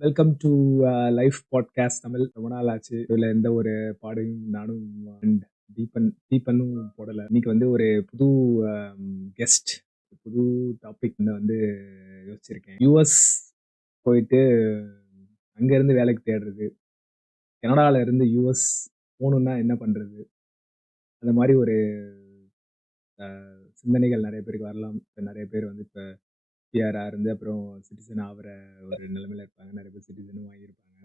Welcome to life podcast Tamil. ரொம்ப நாள் ஆச்சு. இதுல எந்த ஒரு பாடையும் நானும் அண்ட் தீபனும் போடல. இன்னைக்கு வந்து ஒரு புது கெஸ்ட், புது டாபிக் வந்து யோசிச்சிருக்கேன். யூஎஸ் போயிட்டு அங்க இருந்து வேலைக்கு தேடுறது, கனடால இருந்து யூஎஸ் போகணும்னா என்ன பண்றது, அந்த மாதிரி ஒரு சிந்தனைகள் நிறைய பேருக்கு வரலாம். இப்ப நிறைய பேர் வந்து இப்ப பிஆரா இருந்து அப்புறம் சிட்டிசன் ஆகிற ஒரு நிலைமையில இருப்பாங்க. நிறைய பேர் சிட்டிசனும் வாங்கியிருப்பாங்க.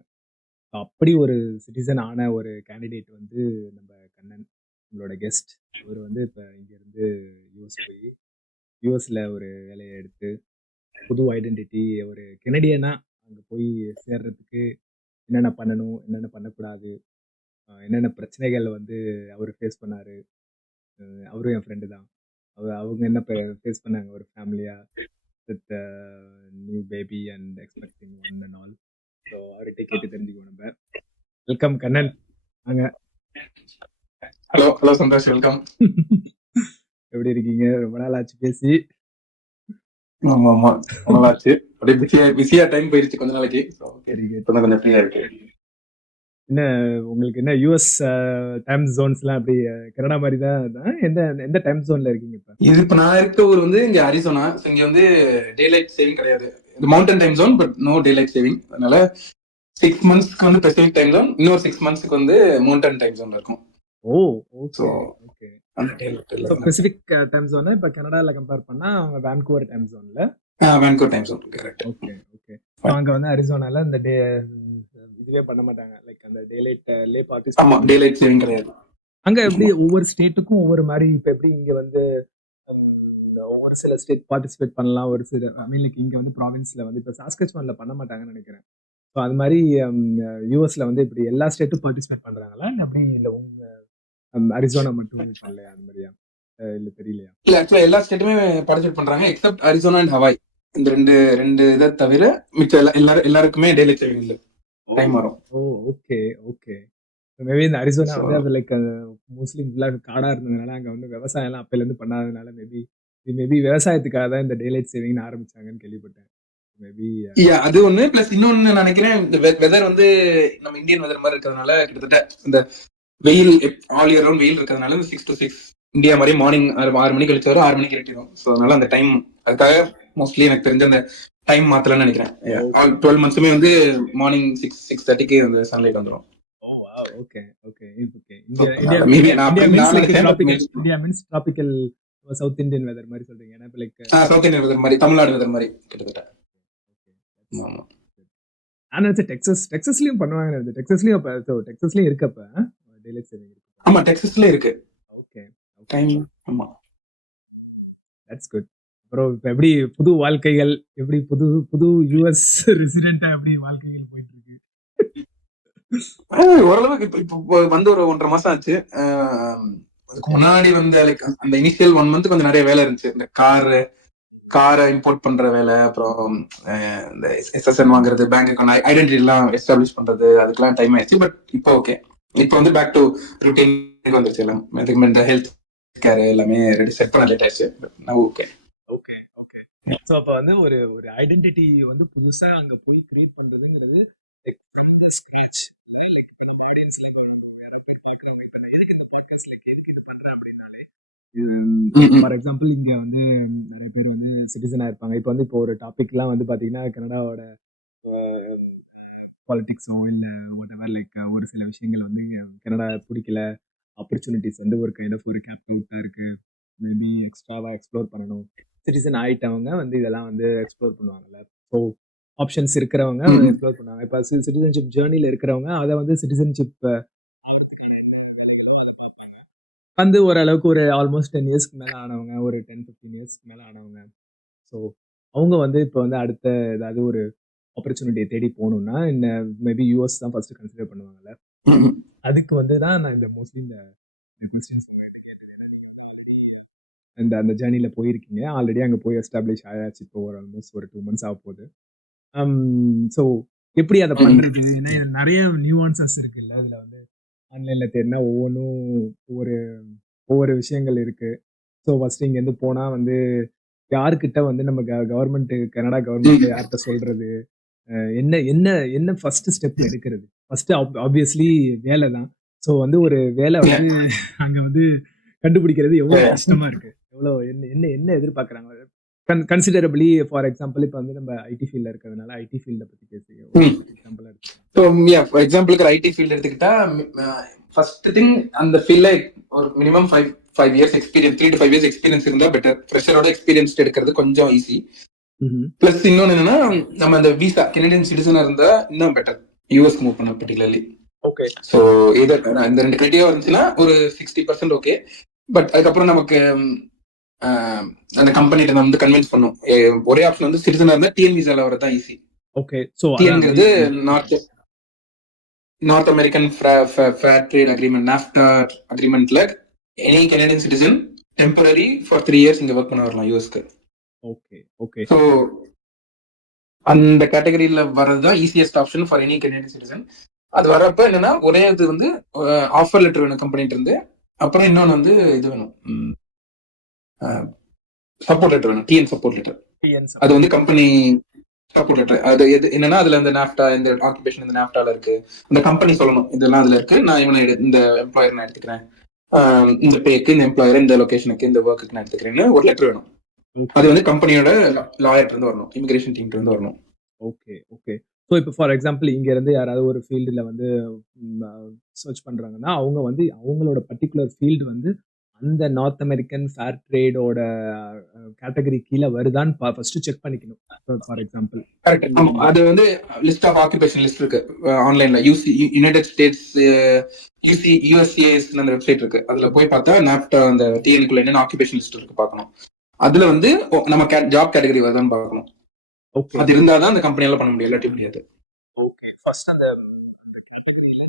அப்படி ஒரு சிட்டிசன் ஆன ஒரு கேண்டிடேட் வந்து நம்ம கண்ணன், நம்மளோட கெஸ்ட். இவர் வந்து இப்போ இங்கேருந்து யூஎஸ் போய் யூஎஸ்ல ஒரு வேலையை எடுத்து புது ஐடென்டிட்டி, ஒரு கெனடியனா அங்கே போய் சேர்றதுக்கு என்னென்ன பண்ணணும், என்னென்ன பண்ணக்கூடாது, என்னென்ன பிரச்சனைகள் வந்து அவர் ஃபேஸ் பண்ணாரு. அவரும் என் ஃப்ரெண்டு தான். அவங்க என்ன ஃபேஸ் பண்ணாங்க ஒரு ஃபேமிலியா with new baby and expecting one and all. So அவர்கிட்ட கேட்டு தெரிஞ்சுக்குவோம் நம்ம. வெல்கம் கண்ணன். வாங்க. Hello Santhosh, welcome. எப்படி இருக்கீங்க? ரொம்ப நாள் ஆச்சு பேசி. ஆமா ரொம்ப நாள் ஆச்சு. அப்படியே பிஸியா டைம் போயிருச்சு கொஞ்ச நாளைக்கு. கொஞ்சம் ஃப்ரீயா இருக்கு. என்ன உங்களுக்கு என்ன யூஎஸ் டைம் ஜோன்ஸ்லாம் அப்படி கனடா மாதிரி தான்? எந்த டைம் ஜோன்ல இருக்கீங்க இப்ப? இது இப்ப நான் இருக்க ஊர் வந்து இங்க அரிசோனா. இங்க வந்து டேலைட் சேவிங் கிடையாது. இது mountain time zone, but no daylight saving. அதனால 6 monthsக்கு வந்து பெசிபிக் டைம் ஜோன், இன்னொரு 6 monthsக்கு வந்து மவுண்டன் டைம் ஜோன்ல இருக்கும். Oh, okay okay. அந்த daylight so Pacific time zone இப்ப கனடால கம்பேர் பண்ணா அவங்க வான்கூவர் டைம் ஜோன்ல. Vancouver time zone, correct. Okay okay. அங்க வந்து அரிசோனால இந்த டே இதுவே பண்ண மாட்டாங்க. லைக் அந்த டேலைட்லே பார்ட்டிசிபேட். ஆமா, டேலைட் சேவிங் கிடையாது. அங்க எப்படி ஒவ்வொரு ஸ்டேட்டுக்கும் ஒவ்வொரு மாதிரி. இப்ப எப்படி இங்க வந்து ஒரு சில ஸ்டேட் பார்ட்டிசிபேட் பண்ணலாம், ஒரு சில ஐ மீன் லைக் இங்க வந்து ப்ராவின்ஸ்ல வந்து இப்ப சாஸ்கச்வான்ல பண்ண மாட்டாங்கன்னு நினைக்கிறேன். ஸோ அது மாதிரி யூஎஸ்ல வந்து இப்படி எல்லா ஸ்டேட்டும் பார்ட்டிசிபேட் பண்றாங்களா, இல்லை அப்படி இல்லை உங்க அரிசோனா மட்டும் பண்ணலையா அந்த மாதிரியா? இல்லை தெரியலையா? இல்ல, ஆக்சுவலா எல்லா ஸ்டேட்டுமே பார்ட்டிசிபேட் பண்றாங்க எக்ஸப்ட் அரிசோனா அண்ட் ஹவாய். இந்த ரெண்டு இதை தவிர மிச்ச எல்லாருக்குமே டேலைட் சேவிங் இல்லை, டைம் வரும். ஓ, ஓகே ஓகே. மேபி இந்த அரிசோனா வந்து அது லைக் மோஸ்ட்லி ஃபுல்லாக காடா இருந்ததுனால அங்க வந்து விவசாயம் எல்லாம் அப்பையில இருந்து பண்ணாததுனால மேபி விவசாயத்துக்காக தான் இந்த டேலைட் சேவிங்னு ஆரம்பிச்சாங்கன்னு கேள்விப்பட்டேன். மேபி அது ஒண்ணு. பிளஸ் இன்னொன்னு நினைக்கிறேன், இந்த வெதர் வந்து நம்ம இந்தியன் வெதர் மாதிரி இருக்கிறதுனால கிட்டத்தட்ட இந்த வெயில் ஆல் இயர் ரவுண்ட் வெயில் இருக்கிறதுனால 6 to 6 இந்தியா மாதிரி மார்னிங் 6 மணிக்கு கழிச்சு வரும், 6 மணிக்கு இருட்டிடும். ஸோ அதனால அந்த டைம், அதுக்காக மோஸ்ட்லி எனக்கு தெரிஞ்ச அந்த டைம் மாத்தலன்னு நினைக்கிறேன். 12 monthsமே வந்து மார்னிங் 6:30க்கு அந்த சன்லைட் வந்துடும். Okay okay okay. India means tropical south Indian weather மாதிரி சொல்றீங்க. ஏன்னா லைக் சவுத் இந்தியன் வெதர் மாதிரி, தமிழ்நாடு வெதர் மாதிரி கிட்டத்தட்ட. ஆனா டெக்ஸஸ்லயும் பண்ணுவாங்க. டெக்ஸஸ்லயும் இருக்கப்ப டேலைட் சேவிங் இருக்கு. ஆமா, டெக்ஸஸ்ல இருக்கு. Okay time. ஆமா, தட்ஸ் குட். அப்புறம் இப்ப எப்படி புது வாழ்க்கைகள், எப்படி புது யூஎஸ் ரெசிடென்ட்டா எப்படி வாழ்க்கைகள் போயிட்டு இருக்கு? ஓரளவுக்கு இப்போ வந்து ஒரு 1.5 மாசம் ஆச்சு. அதுக்கு முன்னாடி வந்து அந்த இனிஷியல் 1 month கொஞ்சம் நிறைய வேலை இருந்துச்சு. இந்த காரை இம்போர்ட் பண்ற வேலை, அப்புறம் இந்த எஸ்எஸ்என் வாங்குறது, பேங்க் அக்கௌண்ட் ஐடென்டிட்டி எல்லாம் எஸ்டாப்ளிஷ் பண்றது, அதுக்கெல்லாம் டைம் ஆயிடுச்சு. பட் இப்போ ஓகே, இப்போ வந்து பேக் டு ருட்டீன் வந்துருச்சு. எல்லாம் இந்த ஹெல்த் கேர் எல்லாமே ரெடி செட் பண்ண லேட் ஆயிடுச்சு. Okay okay okay. ஸோ அப்போ வந்து ஒரு ஐடென்டிட்டி வந்து புதுசா அங்க போய் கிரியேட் பண்றதுங்கிறது ஃபார் எக்ஸாம்பிள் இங்க வந்து நிறைய பேர் வந்து சிட்டிசனா இருப்பாங்க. இப்போ ஒரு டாபிக்லாம் வந்து பாத்தீங்கன்னா கனடாவோட பாலிடிக்ஸோ இல்ல வாட்எவர், லைக் ஒரு சில விஷயங்கள் வந்து கனடா பிடிக்கல, ஆப்பர்ச்சுனிட்டிஸ் வந்து ஒரு கைண்ட் ஆஃப் ஒரு கேப்டிவிட்டா இருக்கு, மேபி எக்ஸ்ட்ராவா எக்ஸ்ப்ளோர் பண்ணணும். சிட்டிசன் ஆயிட்டவங்க வந்து இதெல்லாம் வந்து எக்ஸ்ப்ளோர் பண்ணுவாங்கல்ல. ஸோ ஆப்ஷன்ஸ் இருக்கிறவங்க எக்ஸ்ப்ளோர் பண்ணுவாங்க. இப்போ சிட்டிசன்ஷிப் ஜேர்னில இருக்கிறவங்க அதை வந்து சிட்டிசன்ஷிப் வந்து ஓரளவுக்கு ஒரு ஆல்மோஸ்ட் 10 இயர்ஸ்க்கு மேலே ஆனவங்க, ஒரு 10-15 இயர்ஸ்க்கு மேலே ஆனவங்க. ஸோ அவங்க வந்து இப்போ வந்து அடுத்த ஏதாவது ஒரு ஆப்பர்ச்சுனிட்டியை தேடி போகணும்னா இந்த மேபி யூஎஸ் தான் ஃபர்ஸ்ட் கன்சிடர் பண்ணுவாங்கல்ல. அதுக்கு வந்து தான் நான் இந்த மோஸ்ட்லி இந்த கொஸ்டின்ஸ் அந்த ஜேர்னில போயிருக்கீங்க. ஆல்ரெடி அங்கே போய் எஸ்டாப்ளிஷ் ஆயாச்சு. இப்போ ஒரு ஆல்மோஸ்ட் ஒரு 2 months ஆக போகுது. ஸோ எப்படி அதை பண்றது? ஏன்னா நிறைய நியூஆன்சஸ் இருக்குல்ல இதுல வந்து. ஆன்லைன்ல தேடினா ஒவ்வொரு விஷயங்கள் இருக்கு. ஸோ ஃபர்ஸ்ட் இங்கேருந்து போனா வந்து யாருக்கிட்ட வந்து நம்ம கவர்மெண்ட், கனடா கவர்மெண்ட் யார்கிட்ட சொல்றது, என்ன என்ன என்ன ஃபர்ஸ்ட் ஸ்டெப் எடுக்கிறது? ஃபர்ஸ்ட் ஆப்வியஸ்லி வேலை தான். ஸோ வந்து ஒரு வேலை வந்து அங்க வந்து கண்டுபிடிக்கிறது எவ்வளவு கஷ்டமா இருக்கு? எவ்வளவு என்ன என்ன என்ன எதிர்பார்க்குறாங்க? கன்சிடரபிளி ஃபார் எக்ஸாம்பிள் இப்ப வந்து நம்ம ஐடி ஃபீல்ட்ல இருக்கிறதுனால ஐடி ஃபீல்ட பத்தி பேசுங்க. ஒரு எக்ஸாம்பிளா எடுத்துக்கலாம். ஃபார் எக்ஸாம்பிளுக்கு ஐடி ஃபீல்ட் எடுத்துக்கிட்டா ஃபர்ஸ்ட் திங் அந்த ஃபீல்ட்ல ஒரு minimum 5 years experience 3 to 5 years experience இருந்தா பெட்டர். ஃப்ரெஷரோட எக்ஸ்பீரியன்ஸ் எடுக்கிறது கொஞ்சம் ஈஸி. பிளஸ் இன்னொன்னு என்னன்னா நம்ம அந்த விசா கெனடியன் சிட்டிசனா இருந்தா இன்னும் பெட்டர். யூஎஸ் மூவ் பண்ண பர்டிகுலர்லி. ஓகே. ஸோ இந்த 2 கிரைட்டீரியா இருந்துச்சுன்னா ஒரு 60% ஓகே. பட் அதுக்கப்புறம் நமக்கு அந்த கம்பெனிட்ட நம்ம வந்து கன்வின்ஸ் பண்ணும். ஒரே ஆப்ஷன் வந்து சிட்டிசனா இருந்தா டிஎன் விசால வரதான் ஈஸி. ஓகே. ஸோ டிஎன்ங்கிறது North American free trade agreement NAFTA அக்ரிமெண்ட்ல any Canadian citizen temporary for 3 years இங்க ஒர்க் பண்ண வரலாம் யூஎஸ்க்கு. ஓகே. ஓகே. ஸோ அந்த கேட்டகரியில வர்றதுதான் easiest option for any Canadian citizen. அது வரப்ப என்னன்னா ஒரே இது வந்து ஆஃபர் லெட்டர் வேணும் கம்பெனிட்டு இருந்து. அப்புறம் இன்னொன்று வந்து இது வேணும் சப்போர்ட் லெட்டர் வேணும். TN support letter. அது வந்து கம்பெனி சப்போர்ட் லெட்டர். அது எது என்னன்னா அதுல இந்த நாஃப்டா இந்த ஆக்குபேஷன் இந்த நாஃப்டால இருக்கு. இந்த கம்பெனி சொல்லணும் இதெல்லாம் அதுல இருக்கு. நான் இவனை இந்த எம்ப்ளாயர் நான் எடுத்துக்கிறேன். இந்த பேக்கு இந்த எம்ப்ளாயர் இந்த லொகேஷனுக்கு இந்த ஒர்க்குக்கு நான் எடுத்துக்கிறேன்னு ஒரு லெட்டர் வேணும். அது வந்து கம்பெனியோட லாயர்ல இருந்து வரணும். இமிகிரேஷன் டீம்ல இருந்து வரணும். ஓகே. ஓகே. ஸோ இப்போ ஃபார் எக்ஸாம்பிள் இங்க இருந்து யாராவது ஒரு ஃபீல்டுல வந்து சர்ச் பண்றாங்கன்னா அவங்க வந்து அவங்களோட பர்டிகுலர் ஃபீல்டு வந்து அந்த நார்த் அமெரிக்கன் ஃபேர் ட்ரேடோட கேட்டகரி கீழே வருதான்னு ஃபர்ஸ்ட் செக் பண்ணிக்கணும். ஃபார் எக்ஸாம்பிள் அது வந்து லிஸ்ட் ஆஃப் ஆக்குபேஷன் லிஸ்ட் இருக்கு ஆன்லைன்ல. யுனைடெட் ஸ்டேட்ஸ் யுஎஸ்சிஎஸ் அந்த வெப்சைட் இருக்கு. அதுல போய் பார்த்தா நாஃப்டா அந்த டிஎன்குள்ள என்னென்ன ஆக்குபேஷன் லிஸ்ட் இருக்கு பார்க்கணும். அதுல வந்து நம்ம ஜாப் கேட்டகரி வருதான்னு பார்க்கணும். அது இருந்தாதான் அந்த கம்பெனியால பண்ண முடியும், இல்லாட்டி முடியாது. ஓகே. ஃபர்ஸ்ட் அந்த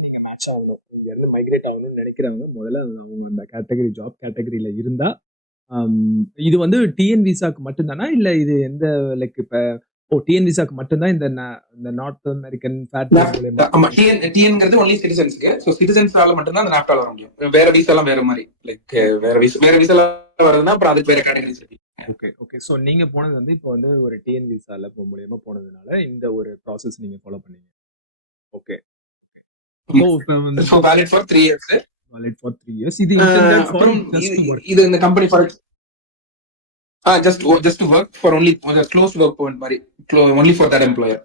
நீங்க மேட்ச் ஆகணும். இங்க இருந்து மைக்ரேட் ஆகணும்னு நினைக்கிறாங்க. முதல்ல அவங்க அந்த கேட்டகரி ஜாப் கேட்டகரியில இருந்தா இது வந்து டிஎன் விசாக்கு மட்டும்தானா இல்ல இது எந்த லைக் இப்ப டிஎன் விசாக்கு மட்டும்தான் இந்த நார்த் அமெரிக்கன் ஃபேர் ட்ரேட் மூலமா? ஆமா, டிஎன்ங்கிறது ஒன்லி சிட்டிசன்ஸ்க்கு. சோ சிட்டிசன்ஸ்னால மட்டும்தான் அந்த நாஃப்டால வர முடியும். வேற விசா எல்லாம் வேற மாதிரி லைக் வேற விசா வரதுன்னா அப்புறம் அதுக்கு வேற கேட்டகரிஸ் இருக்கு. ஓகே. ஓகே. ஸோ நீங்க போனது வந்து இப்போ வந்து ஒரு டிஎன் விசால மூலியமா போனதுனால இந்த ஒரு ப்ராசஸ் நீங்க ஃபாலோ பண்ணீங்க. ஓகே. ஸோ இப்போ வந்து so valid for 3 years. Valid for 3 years. இது intended for just to work. இது இந்த company for just to work for only closed work point மாதிரி only for that employer.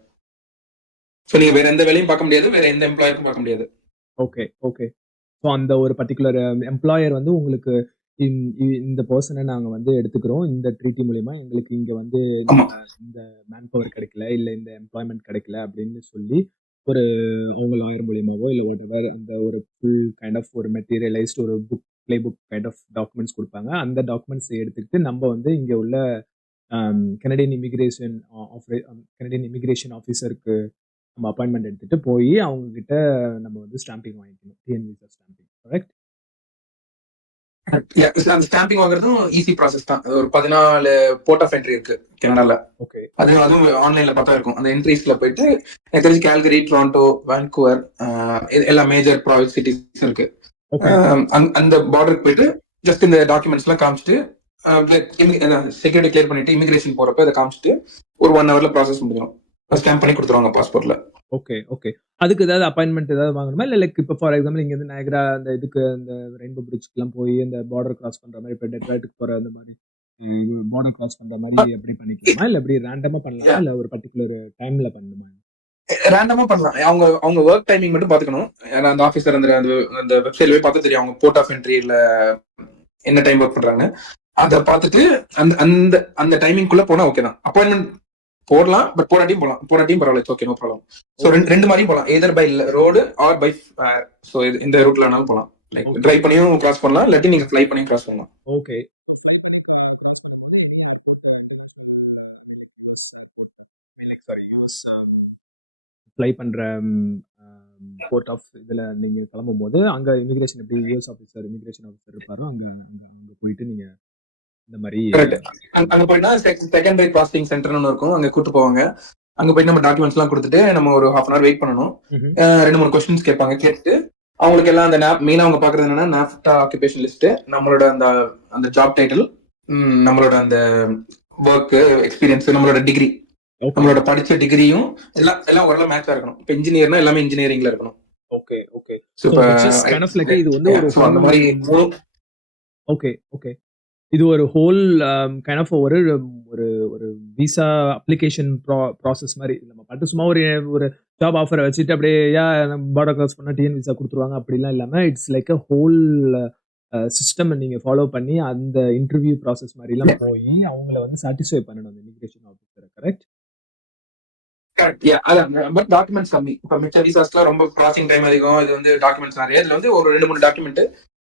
So நீங்க வேற எந்த வேலையும் பார்க்க முடியாது, வேற எந்த எம்ப்ளாயரும் பார்க்க முடியாது. ஓகே. ஓகே. ஸோ அந்த ஒரு பர்டிகுலர் எம்ப்ளாயர் வந்து உங்களுக்கு இந்த பர்சனை நாங்க வந்து எடுத்துக்கிறோம் இந்த ட்ரீட்டி மூலியமா எங்களுக்கு இங்க வந்து இந்த மேன் பவர் கிடைக்கல இல்ல இந்த எம்ப்ளாய்மெண்ட் கிடைக்கல அப்படின்னு சொல்லி ஒரு உங்க லாயர் மூலியமாவோ இல்ல வேற இந்த ஒரு ஃபுல் கைண்ட் ஆஃப் ஒரு மெட்டீரியலைஸ்ட் ஒரு playbook kind of documents கொடுப்பாங்க. அந்த டாக்குமெண்ட்ஸ் எடுத்துக்கிட்டு நம்ம வந்து இங்க உள்ள கனடியன் இமிகிரேஷன் ஆஃபீஸருக்கு நம்ம அப்பாயின்மெண்ட் எடுத்துட்டு போய் அவங்க கிட்ட நம்ம வந்து ஸ்டாம்பிங் வாங்கிக்கணும். TN visa stamping. கரெக்ட்? அந்த ஸ்டாம்பிங் வாங்குறதும் ஈஸி ப்ராசஸ் தான். ஒரு 14 போர்ட் ஆஃப் என்ட்ரி இருக்கு கனடால. ஓகே. அதுவும் ஆன்லைன்ல பார்த்தா இருக்கும். அந்த என்ட்ரிஸ்ல போயிட்டு எனக்கு தெரிஞ்சு கால்கரி, டொரண்டோ, வான்கூவர் எல்லா மேஜர் ப்ராவின்ஸ் சிட்டிஸ் இருக்கு. அந்த பார்டருக்கு போயிட்டு ஜஸ்ட் இந்த டாக்குமெண்ட்ஸ் எல்லாம் காமிச்சிட்டு செக்யூரிட்டி கிளியர் பண்ணிட்டு இமிகிரேஷன் போறப்ப இதை காமிச்சிட்டு ஒரு 1 ஹவர்ல ப்ராசஸ் முடிஞ்சிடும். ஸ்டாம்ப் பண்ணி கொடுத்துருவாங்க பாஸ்போர்ட்ல. ஓகே. ஓகே. அதுக்கு ஏதாவது அப்பாயின்மெண்ட் ஏதாவது வாங்கணுமா இல்ல லைக் இப்போ ஃபார் எக்ஸாம்பிள் இங்க இருந்து நயகரா அந்த இதுக்கு அந்த ரெயின்போ பிரிட்ஜ்க்கு எல்லாம் போய் அந்த பார்டர் கிராஸ் பண்ற மாதிரி இப்போ டெட்ராய்ட்டுக்கு போற அந்த மாதிரி பார்டர் கிராஸ் பண்ற மாதிரி எப்படி பண்ணிக்கலாமா இல்ல எப்படி ரேண்டமா பண்ணலாமா இல்ல ஒரு பர்டிகுலர் டைம்ல பண்ணணுமா? ரேண்டமா பண்ணலாம். அவங்க ஒர்க் டைமிங் மட்டும் பாத்துக்கணும். அந்த ஆபீசர் அந்த வெப்சைட்ல போய் பார்த்து தெரியும் அவங்க போர்ட் ஆஃப் என்ட்ரில என்ன டைம் ஒர்க் பண்றாங்க. அதை பார்த்துட்டு அந்த அந்த டைமிங்குள்ள போனா ஓகே தான். அப்பாயின்மெண்ட் போடலாம், பட் போராட்டியும் பரவாயில்ல, ஓகே நோ ப்ராப்ளம். ஸோ ரெண்டு மாதிரியும் போகலாம், either by road or by air. So இந்த ரூட்ல வேணாலும் போகலாம். லைக் டிரைவ் பண்ணியும் கிராஸ் பண்ணலாம், இல்லாட்டி நீங்க ஃப்ளை பண்ணியும் கிராஸ் பண்ணலாம். ஓகே. ஃப்ளை பண்ற போர்ட் ஆஃப் இதுல நீங்க கிளம்பும் போது அங்க இமிகிரேஷன் எப்படி இமிகிரேஷன் ஆஃபீஸர் இருப்பாரோ அங்க போயிட்டு நீங்க இந்த மாதிரி அங்க போயிட்டா செகண்டரி ப்ராசஸிங் சென்டர்னு ஒன்று இருக்கும், அங்க கூட்டு போவாங்க. அங்க போயிட்டு நம்ம டாக்குமெண்ட்ஸ் எல்லாம் கொடுத்துட்டு நம்ம ஒரு 1/2 hour வெயிட் பண்ணணும். 2-3 கொஸ்டின்ஸ் கேட்பாங்க. கேட்டு அவங்களுக்கு எல்லாம் அந்த மெயினா அவங்க பாக்குறது என்னன்னா நாஃப்டா ஆக்குபேஷன் லிஸ்ட், நம்மளோட அந்த ஜாப் டைட்டில், நம்மளோட அந்த ஒர்க் எக்ஸ்பீரியன்ஸ், நம்மளோட டிகிரி ஓகே. நம்மளோட படிச்ச டிகிரியும் எல்லாம் எல்லாம் ஓரளவு மேட்சா இருக்கணும். இப்ப இன்ஜினியர்னா எல்லாமே இன்ஜினியரிங்ல இருக்கணும். Okay, okay. ஸோ ஸோ இப்ப which is kind of like இது வந்து ஒரு ஸோ அந்த ஹோல் மாதிரி ஓகே, ஓகே. இது ஒரு ஹோல் கைண்ட் ஆஃப் ஒரு ஒரு ஒரு விசா அப்ளிகேஷன் ப்ராசஸ் மாரி. நம்ம பாட்டு சும்மா ஒரு ஒரு ஜாப் ஆஃபர வச்சுட்டு அப்படியே பார்டர் கிராஸ் பண்ணா டிஎன் விசா குடுத்துருவாங்க அப்படிலாம் இல்லாம, it's like a whole system நீங்க ஃபாலோ பண்ணி அந்த இன்டர்வியூ ப்ராசஸ் மாரிலாம் போயி, அவங்கள வந்து சாட்டிஸ்ஃபை பண்ணணும் அந்த இமிகிரேஷன் ஆஃபீசர. கரெக்ட்? கரெக்ட். அதான் பட் டாக்குமெண்ட்ஸ் கம்மி. இப்ப மிச்ச விசாஸ்க்குலாம் ரொம்ப ப்ராசஸிங் டைம் அதிகம். இது வந்து டாக்குமெண்ட்ஸ் நிறைய. இதுல வந்து ஒரு 2, 3 document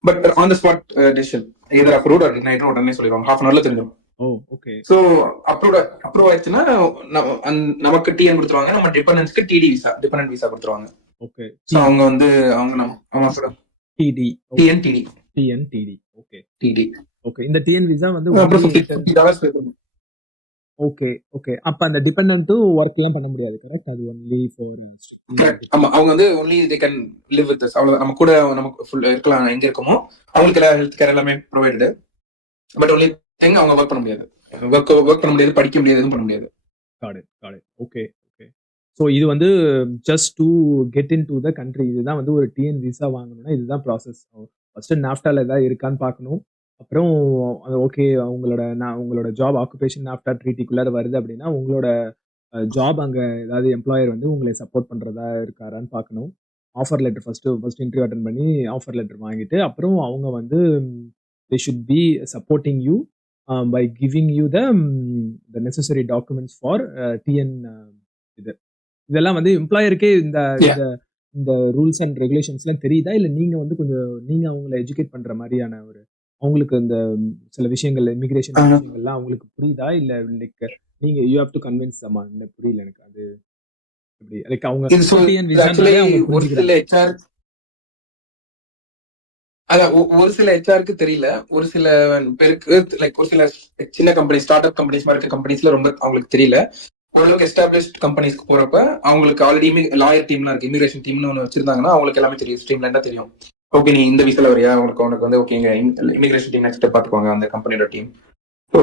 but on the spot decision. Either approved or denied உடனே சொல்லிடுவாங்க. ஹாஃப் அன் ஹவர்ல தெரிஞ்சிடும். ஓ, ஓகே. ஸோ அப்ரூவ் ஆயிடுச்சுன்னா நமக்கு டிஎன் கொடுத்துருவாங்க. நம்ம டிபெண்டன்ஸ்க்கு டிடி விசா, டிபெண்டன்ட் விசா கொடுத்துருவாங்க. ஓகே. ஸோ அவங்க வந்து அவங்க TD. TN TD TN TD. Okay. TD. Okay. இந்த டிஎன் விசா வந்து அப்புறம் $50 பே பண்ணணும். Okay, okay. அப்ப அந்த டிபெண்டன்ட்டும் ஒர்க்லாம் பண்ண முடியாது. கரெக்ட்? அது ஒன்லி ஃபார் கரெக்ட். ஆமா. அவங்க வந்து only they can live with us. அவ்வளவு நம்ம கூட நமக்கு ஃபுல் இருக்கலாம் எங்க இருக்கோமோ. அவங்களுக்கு எல்லாம் ஹெல்த் கேர் எல்லாமே ப்ரொவைடட். பட் ஒன்லி திங் அவங்க ஒர்க் பண்ண முடியாது. ஒர்க் பண்ண முடியாது, படிக்க முடியாது, எதுவும் பண்ண முடியாது. Got it. Okay, okay. So இது வந்து just to get into the country. இதுதான் வந்து ஒரு டிஎன் விசா வாங்கணும்னா இதுதான் ப்ராசஸ். ஃபர்ஸ்ட் நாஃப்டால ஏதாவது இருக்கான்னு பார்க்கணும். அப்புறம் ஓகே உங்களோட ஜாப் ஆக்குபேஷன் நாஃப்டா ட்ரீட்டிக்குள்ளார வருது அப்படின்னா, உங்களோட ஜாப் அங்க ஏதாவது எம்ப்ளாயர் வந்து உங்களை சப்போர்ட் பண்றதா இருக்காரான்னு பார்க்கணும். Offer letter first interview attend பண்ணி ஆஃபர் லெட்டர் வாங்கிட்டு, அப்புறம் அவங்க வந்து they should be supporting you by giving you the necessary documents for TN இது. இதெல்லாம் வந்து எம்ப்ளாயருக்கே இந்த இந்த இந்த ரூல்ஸ் அண்ட் ரெகுலேஷன்ஸ்லாம் தெரியுதா? இல்ல நீங்க வந்து கொஞ்சம் நீங்க அவங்கள எஜுகேட் பண்ற மாரியான ஒரு அவங்களுக்கு இந்த சில விஷயங்கள் இமிகிரேஷன் விஷயங்கள்லாம் அவங்களுக்கு புரியுதா? இல்ல லைக் நீங்க யூ ஹேவ் டு கன்வின்ஸ் தம். இல்ல புரியல எனக்கு. அது எப்படி? லைக் அவங்க டிஎன் விசானாலே அவங்க ஒரு சில புரிஞ்சுக்கிறாங்க. HR அதான் ஒரு சில ஹெச்ஆருக்கு தெரியல. ஒரு சில பேருக்கு லைக் ஒரு சில சின்ன கம்பெனி, ஸ்டார்ட் அப் கம்பெனிஸ் மாதிரி இருக்க கம்பெனிஸ்ல ரொம்ப அவங்களுக்கு தெரியல. ஓரளவுக்கு எஸ்டாப்ளிஷ்ட் கம்பெனிஸ்க்கு போறப்ப அவங்களுக்கு ஆல்ரெடி லாயர் டீம்லாம் இருக்கு. இமிகிரேஷன் டீம்னு ஒன்று வச்சிருந்தாங்கன்னா அவங்களுக்கு எல்லாமே தெரியும். ஸ்ட்ரீம்லைண்டா தெரியும். ஓகே, நீ இந்த விசால வரியா, உனக்கு வந்து ஓகே இமிகிரேஷன் டீம் நெக்ஸ்ட் பாத்துக்குவாங்க அந்த கம்பெனியோட டீம். ஸோ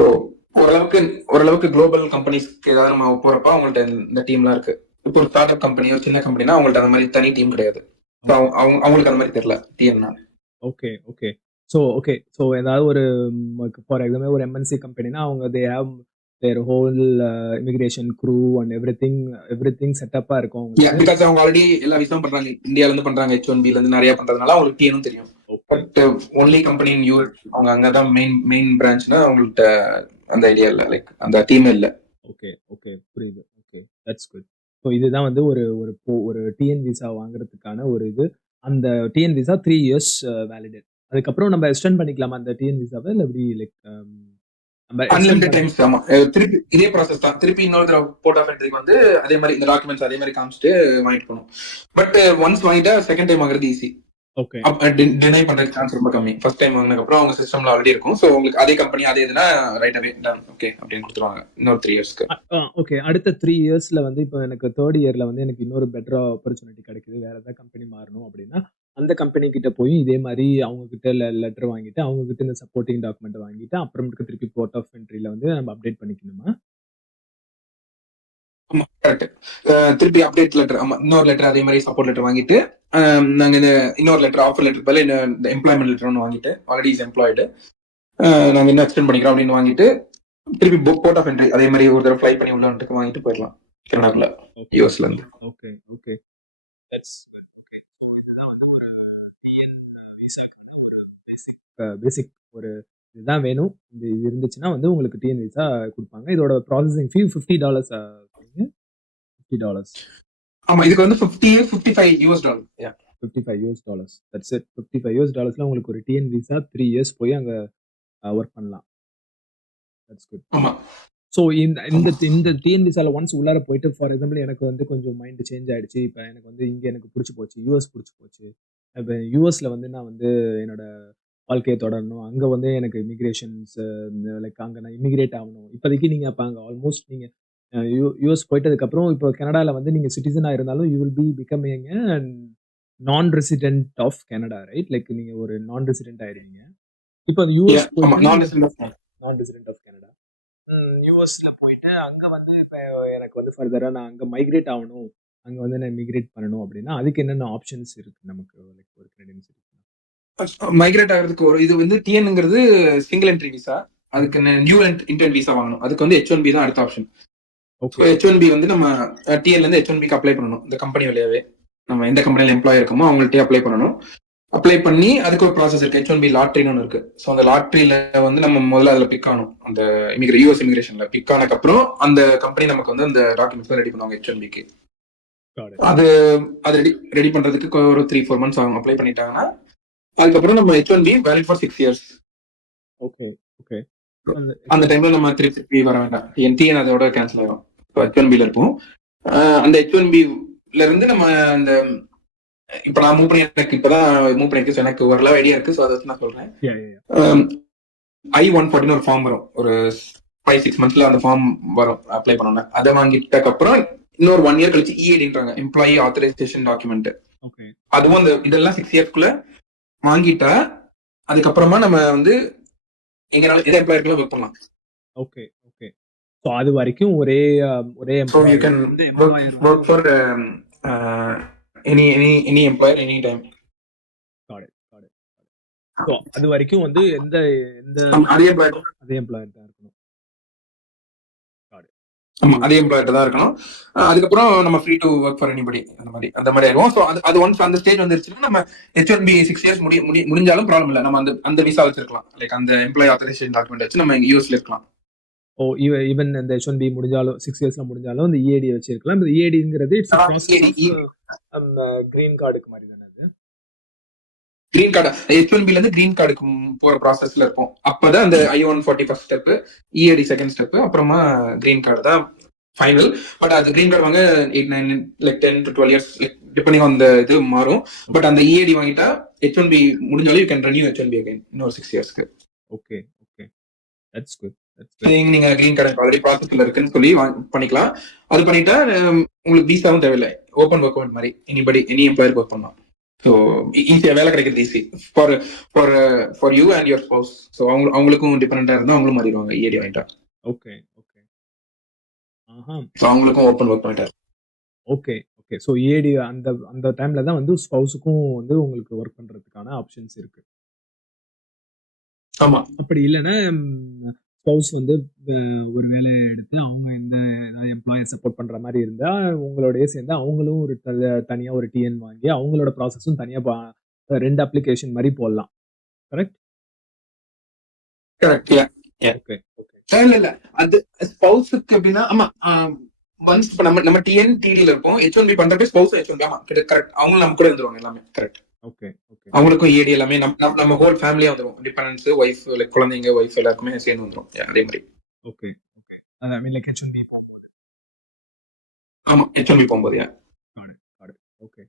ஓரளவுக்கு குளோபல் கம்பெனிஸ்க்கு ஏதாவது நம்ம போறப்ப அவங்கள்ட்ட இந்த டீம்லாம் இருக்கு. இப்போ ஒரு ஸ்டார்ட் அப் கம்பெனியோ சின்ன கம்பெனினா அவங்கள்ட்ட அந்த மாதிரி தனி டீம் கிடையாது. அவங்களுக்கு அந்த மாதிரி தெரியல டிஎன்னா. Okay, okay. ஸோ ஏதாவது ஒரு ஃபார் எக்ஸாம்பிள் ஒரு எம்என்சி கம்பெனினா அவங்க they have their whole immigration crew and everything செட்டப்பா இருக்கும் அவங்களுக்கு. பிகாஸ் அவங்க ஆல்ரெடி எல்லா விசாவும் பண்றாங்க. இந்தியால இருந்து பண்றாங்க, H1B ல இருந்து நிறைய பண்றதுனால அவங்களுக்கு டிஎனும் தெரியும். But only company in US அவங்க அங்கதான் மெயின் பிரான்ச்னா அவங்கள்ட்ட அந்த ஐடியா இல்ல, லைக் அந்த டீம் இல்ல. Okay, okay. புரியுது. Okay, that's good. ஸோ இதுதான் வந்து ஒரு டிஎன் விசா வாங்குறதுக்கான ஒரு இது. அந்த டிஎன் விசா 3 இயர்ஸ் வேலிடேட். அதுக்கப்புறம் நம்ம எக்ஸ்டெண்ட் பண்ணிக்கலாமா அந்த டிஎன் விசாவை? இல்ல எப்படி லைக் நம்ம அன்லிமிட்டட் டைம்ஸ். ஆமா, திருப்பி இதே ப்ராசஸ் தான். திருப்பி இன்னொரு தடவை போர்ட் ஆஃப் என்ட்ரிக்கு வந்து அதே மாதிரி இந்த டாக்குமெண்ட்ஸ் அதே மாதிரி காமிச்சிட்டு வாங்கிட்டு போகணும். பட் ஒன்ஸ் வாங்கிட்டா செகண்ட் டைம் வாங்குறது ஈஸி. ஓகே. டினை பண்ற சான்ஸ் ரொம்ப கம்மி. ஃபர்ஸ்ட் டைம் வாங்கினதுக்கு அப்புறம் அவங்க சிஸ்டம்ல ஆல்ரெடி இருக்கும். சோ உங்களுக்கு அதே கம்பெனி அதே இதுனா ரைட் அவே டன் ஓகே அப்படின்னு கொடுத்துருவாங்க இன்னொரு 3 இயர்ஸ்க்கு. ஓகே. அடுத்த 3 இயர்ஸ்ல வந்து இப்போ எனக்கு 3rd இயர்ல வந்து எனக்கு இன்னொரு பெட்டர் ஆப்பர்ச்சுனிட்டி கிடைக்குது. வேற ஏதாவது கம்பெனி மாறணும் அப்படின்னா, அந்த கம்பெனி கிட்ட போய் இதே மாதிரி அவங்க கிட்ட லெட்டர் வாங்கிட்டு, அவங்க கிட்ட இந்த சப்போர்ட்டிங் டாக்குமெண்ட் வாங்கிட்டு, அப்புறமேட்டுக்கு திருப்பி போர்ட் ஆஃப் என்ட்ரில வந்து நம்ம அப்டேட் பண்ணிக்கணுமா? ஆமா, கரெக்ட். திருப்பி அப்டேட் லெட்டர், ஆமா இன்னொரு லெட்டர் அதே மாதிரி சப்போர்ட் லெட்டர் வாங்கிட்டு, நாங்க இந்த இன்னொரு லெட்டர் ஆஃபர் லெட்டர் பதில் இந்த எம்ப்ளாய்மெண்ட் லெட்டர் ஒன்று வாங்கிட்டு, ஆல்ரெடி இஸ் எம்ப்ளாய்டு நாங்க இன்னும் எக்ஸ்டெண்ட் பண்ணிக்கிறோம் அப்படின்னு வாங்கிட்டு, திருப்பி போர்ட் ஆஃப் என்ட்ரி அதே மாதிரி ஒரு தடவை ஃப்ளை பண்ணி உள்ள வந்துட்டு வாங்கிட்டு போயிடலாம் கனடாக்குள்ள, யூஎஸ்ல இருந்து. Okay, okay. That's okay. So இதுதான் வந்து ஒரு டிஎன் விசாக்கு ஒரு பேசிக் ஒரு இதுதான் வேணும். இது இருந்துச்சுன்னா வந்து உங்களுக்கு டிஎன் விசா கொடுப்பாங்க. இதோட ப்ராசஸிங் ஃபீ $50. $50. ஆமா, இதுக்கு வந்து $55. $55. That's it. $55ல உங்களுக்கு ஒரு டிஎன் விசா 3 இயர்ஸ் போய் அங்க ஒர்க் பண்ணலாம். That's good. ஆமா. ஸோ இந்த டிஎன் விசால ஒன்ஸ் உள்ளார போயிட்டு ஃபார் எக்ஸாம்பிள் எனக்கு வந்து கொஞ்சம் மைண்ட் சேஞ்ச் ஆயிடுச்சு. இப்போ எனக்கு வந்து இங்க எனக்கு பிடிச்சி போச்சு. யூஎஸ் பிடிச்சி போச்சு. இப்போ யூஎஸ்ல வந்து நான் வந்து என்னோட வாழ்க்கையை தொடரணும். அங்க வந்து எனக்கு இமிகிரேஷன்ஸ் லைக் அங்க நான் இமிகிரேட் ஆகணும். இப்போதைக்கு நீங்க அப்ப அங்க ஆல்மோஸ்ட் நீங்க யூஎஸ் போயிட்டதுக்கப்புறம் இப்போ கனடால வந்து நீங்க சிட்டிசனா இருந்தாலும் you will be becoming non resident of Canada, right? Like நீங்க ஒரு நான் ரெசிடென்ட் ஆயிருவீங்க. இப்போ யூஎஸ் போயிட்டு நான் ரெசிடென்ட் ஆஃப் கனடா. யூஎஸ்ல போயிட்டு அங்க வந்து இப்ப எனக்கு வந்து ஃபர்தரா நான் அங்க மைக்ரேட் ஆவணும். அங்க வந்து நான் மிக்ரேட் பண்ணணும் அப்படின்னா, அதுக்கு என்னென்ன ஆப்ஷன்ஸ் இருக்கு நமக்கு லைக் ஒரு கனடியன் சிட்டிசன்? மைக்ரேட் ஆகிறதுக்கு ஒரு இது வந்து டிஎன்ங்கிறது சிங்கிள் என்ட்ரி விசா. அதுக்கு நியூ இன்டென்ட் விசா வாங்கணும். அதுக்கு வந்து H1B தான் அடுத்த ஆப்ஷன். ஓகே. H1B வந்து நம்ம டிஎன்ல இருந்து H1Bக்கு அப்ளை பண்ணணும். இந்த கம்பெனி வழியாவே நம்ம எந்த கம்பெனில எம்ப்ளாய் இருக்கோமோ அவங்கள்ட்டே அப்ளை பண்ணணும். அப்ளை பண்ணி அதுக்கு ஒரு ப்ராசஸ் இருக்கு. H1B லாட்ரின்னு ஒன்று இருக்கு. ஸோ அந்த லாட்ரியில வந்து நம்ம முதல்ல அதில் பிக் ஆகணும். அந்த யூஎஸ் இமிகிரேஷன்ல பிக் ஆனதுக்கு அப்புறம் அந்த கம்பெனி நமக்கு வந்து அந்த டாக்குமெண்ட்ஸ் ரெடி பண்ணுவாங்க H1Bக்கு. அது அது ரெடி பண்றதுக்கு ஒரு 3-4 months ஆகும். அப்ளை பண்ணிட்டாங்கன்னா அதுக்கப்புறம் நம்ம H1B valid for 6 years. Okay okay. அந்த டைம்ல நம்ம திருப்பி வர வேண்டாம். டிஎன் அதோட கேன்சல் ஆயிரும். H1B ல இருப்போம். அந்த H1B ல இருந்து நம்ம அந்த இப்ப நான் மூவ் பண்ணி எனக்கு இப்பதான் மூவ் பண்ணிருக்கு. எனக்கு ஓரளவு ஐடியா இருக்கு. ஸோ அதை நான் சொல்றேன். I-140 ஒரு ஃபார்ம் வரும். ஒரு 5-6 monthsல அந்த ஃபார்ம் வரும் அப்ளை பண்ணணும். அதை வாங்கிட்டதுக்கு அப்புறம் இன்னொரு 1 year கழிச்சு EADன்றாங்க, எம்ப்ளாயி ஆத்தரைசேஷன் டாக்குமெண்ட். அதுவும் அந்த இதெல்லாம் 6 yearsக்குள்ள வாங்கிட்டா அதுக்கப்புறமா நம்ம வந்து எங்கனால எந்த எம்ப்ளாயருக்குள்ள ஒர்க் பண்ணலாம். Okay okay. ஸோ அது வரைக்கும் ஒரே So you can work for any employer anytime. So அது வரைக்கும் வந்து எந்த அதே எம்ப்ளாயர் தான் இருக்கணும். ஆமா, அதே எம்ப்ளாயர் தான் இருக்கணும். அதுக்கப்புறம் நம்ம free to work for anybody அந்த மாதிரி ஆயிடும். ஸோ அது ஒன்ஸ் அந்த ஸ்டேஜ் வந்துருச்சுன்னா நம்ம H1B 6 years முடிஞ்சாலும் ப்ராப்ளம் இல்லை. நம்ம அந்த விசா வச்சிருக்கலாம். லைக் அந்த எம்ப்ளாயி ஆத்தரைசேஷன் டாக்குமெண்ட் வச்சு நம்ம யூஎஸ்ல இருக்கலாம். ஓ ஈவன் இந்த H1B முடிஞ்சாலும் 6 yearsல முடிஞ்சாலும் இந்த EAD வச்சிருக்கலாம். இந்த EADங்கிறது இட்ஸ் கிரீன் கார்டுக்கு மாதிரி தானே அது? கிரீன் கார்டு H1Bல இருந்து கிரீன் கார்டுக்கு போற ப்ராசஸ்ல இருக்கும். அப்பதான் அந்த I-140 first step, EAD second step, அப்புறமா கிரீன் கார்டு தான் ஃபைனல். பட் அது கிரீன் கார்டு வாங்க 8-9 like 10 to 12 years depending on the இது மாறும். பட் அந்த EAD வாங்கிட்டா H1B முடிஞ்சாலும் you can renew H1B again இன்னொரு 6 yearsக்கு. Okay okay, that's good. நீங்க கிரீன் கார்டு ஆல்ரெடி ப்ராசஸ்ல இருக்குன்னு சொல்லி பண்ணிக்கலாம். அது பண்ணிட்டா உங்களுக்கு விசாவும் தேவையில்லை. ஓப்பன் ஒர்க் அவுட் மாதிரி எனி எம்ப்ளாயருக்கு ஒர்க் பண்ணலாம். ஸோ ஈஸியா வேலை கிடைக்கிறது easy for you and your spouse. So அவங்களுக்கும் டிபெண்டா இருந்தா அவங்களும் மாறிடுவாங்க EAD வாங்கிட்டா. Okay okay. ஸோ அவங்களுக்கும் ஓப்பன் ஒர்க் பண்ணிட்டாரு. Okay okay. ஸோ EAD அந்த டைம்ல தான் வந்து ஸ்பௌஸுக்கும் வந்து உங்களுக்கு ஒர்க் பண்றதுக்கான ஆப்ஷன்ஸ் இருக்கு. ஆமா, அப்படி இல்லைன்னா ஸ்பௌஸ் வந்து ஒரு வேலை எடுத்து அவங்க எந்த எம்ப்ளாயை சப்போர்ட் பண்ற மாதிரி இருந்தா உங்களோடய சேர்ந்து அவங்களும் ஒரு தனியா ஒரு டிஎன் வாங்கி அவங்களோட ப்ராசஸும் தனியா 2 அப்ளிகேஷன் மாதிரி போடலாம். கரெக்ட்? கரெக்ட். Okay okay. இல்ல அது ஸ்பௌஸுக்கு அப்படின்னா ஆமா, ஒன்ஸ் இப்ப நம்ம TN-TD-ல இருப்போம். H1B பண்றப்ப ஸ்பௌஸ் H1B ஆமா கரெக்ட். அவங்க நம்ம கூட இருந்துருவாங்க எல்லாமே. கரெக்ட். Okay okay. அவங்களுக்கும் EAD எல்லாமே நம்ம ஹோல் ஃபேமிலியா வந்துரும். டிபெண்டன்ஸ், வைஃப், லைக் குழந்தைங்க, வைஃப் எல்லாருக்குமே சேர்ந்து வந்துரும் அதே மாதிரி. Okay okay. I mean like H1B ஆமா, H1B போகும்போது ஓகே.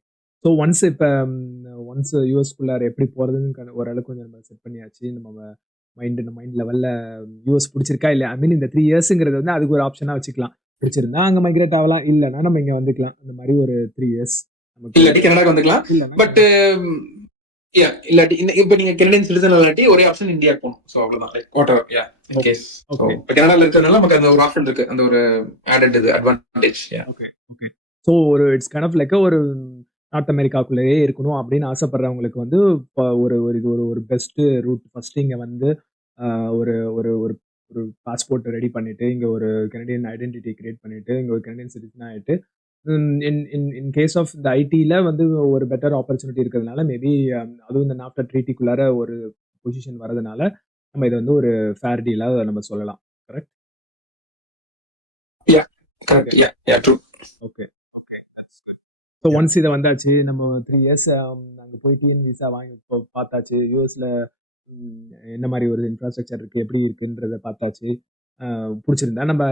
ஸோ ஒன்ஸ் யூஎஸ்குள்ளார எப்படி போறதுன்னு ஓரளவுக்கு கொஞ்சம் நம்ம செட் பண்ணியாச்சு. நம்ம மைண்ட் லெவல்ல யூஎஸ் பிடிச்சிருக்கா இல்ல, ஐ மீன் இந்த 3 yearsங்கிறது வந்து அதுக்கு ஒரு ஆப்ஷனா வச்சுக்கலாம். பிடிச்சிருந்தா அங்க மைக்ரேட் ஆகலாம், இல்லைன்னா நம்ம இங்க வந்துக்கலாம். இந்த மாதிரி ஒரு 3 years இல்லாட்டி கனடாக்கு வந்துக்கலாம். பட் இல்லாட்டி இப்ப நீங்க கனடியன் சிட்டிசன் இல்லாட்டி ஒரே ஆப்ஷன் இந்தியா போகணும். சோ அவ்வளவுதான். Like water in case. இப்ப கனடால இருக்கிறதுனால நமக்கு அந்த ஒரு ஆப்ஷன் இருக்கு, அந்த ஒரு ஆடட் இது அட்வான்டேஜ். Okay okay. சோ ஒரு இட்ஸ் கைண்ட் ஆஃப் லைக் ஒரு நார்த் அமெரிக்காக்குள்ளேயே இருக்கணும் அப்படின்னு ஆசைப்படுறவங்களுக்கு வந்து இது ஒரு பெஸ்ட் ரூட். ஃபர்ஸ்ட் இங்க வந்து ஒரு ஒரு ஒரு ஒரு பாஸ்போர்ட் ரெடி பண்ணிட்டு இங்க ஒரு கனடியன் ஐடென்டிட்டி கிரியேட் பண்ணிட்டு இங்க ஒரு கனடியன் சிட்டிசன் ஆயிட்டு இன் கேஸ் ஆஃப் இந்த ஐடில வந்து ஒரு பெட்டர் ஆப்பர்ச்சுனிட்டி இருக்கிறதுனால மேபி அதுவும் இந்த நாஃப்டா ட்ரீட்டிக்குள்ளார ஒரு பொசிஷன் வரதுனால நம்ம இதை வந்து ஒரு ஃபேர் டீலா நம்ம சொல்லலாம். Correct? Okay okay. So once இதை வந்தாச்சு, நம்ம 3 years அங்கே போய் டிஎன் விசா வாங்கி பார்த்தாச்சு. யூஎஸ்ல என்ன மாதிரி ஒரு இன்ஃப்ராஸ்ட்ரக்சர் இருக்கு, எப்படி இருக்குன்றத பார்த்தாச்சு. பிடிச்சிருந்தா நம்ம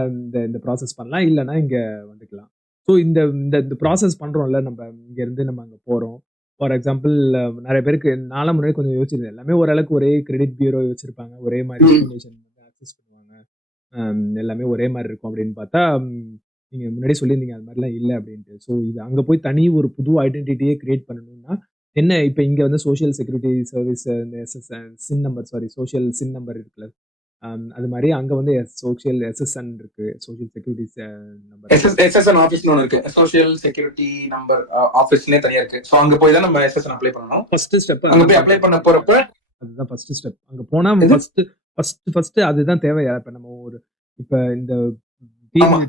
இந்த ப்ராசஸ் பண்ணலாம், இல்லைன்னா இங்க வந்துக்கலாம். ஸோ இந்த இந்த ப்ராசஸ் பண்றோம்ல, நம்ம இங்க இருந்து நம்ம அங்க போறோம். ஃபார் எக்ஸாம்பிள் நிறைய பேருக்கு நாலாம் முன்னாடி கொஞ்சம் யோசிச்சிருந்தேன். எல்லாமே ஓரளவுக்கு ஒரே கிரெடிட் பியூரோ வச்சிருப்பாங்க, ஒரே மாதிரி இன்ஃபர்மேஷன் வந்து ஆக்சஸ் பண்ணுவாங்க, எல்லாமே ஒரே மாதிரி இருக்கும் அப்படின்னு பார்த்தா நீங்க முன்னாடி சொல்லியிருந்தீங்க அது மாதிரிலாம் இல்லை அப்படின்ட்டு. ஸோ இது அங்க போய் தனி ஒரு புது ஐடென்டிட்டியே கிரியேட் பண்ணணும்னா என்ன, இப்ப இங்க வந்து சோஷியல் செக்யூரிட்டி சர்வீஸ், இந்த சின் நம்பர் இருக்குல்ல, அது மாதிரி அங்க வந்து சோஷியல் SSN இருக்கு, சோஷியல் செக்யூரிட்டி நம்பர். SSN ஆஃபீஸ்னு ஒன்று இருக்கு, சோஷியல் செக்யூரிட்டி நம்பர் ஆஃபீஸ்னே தனியா இருக்கு. ஸோ அங்க போய் தான் நம்ம SSN அப்ளை பண்ணணும். ஃபர்ஸ்ட் ஸ்டெப் அங்க போய் அப்ளை பண்ண போறப்ப அதுதான் ஃபர்ஸ்ட் ஸ்டெப். அங்க போனா ஃபர்ஸ்ட் அதுதான் தேவையா? இப்ப நம்ம இப்ப இந்த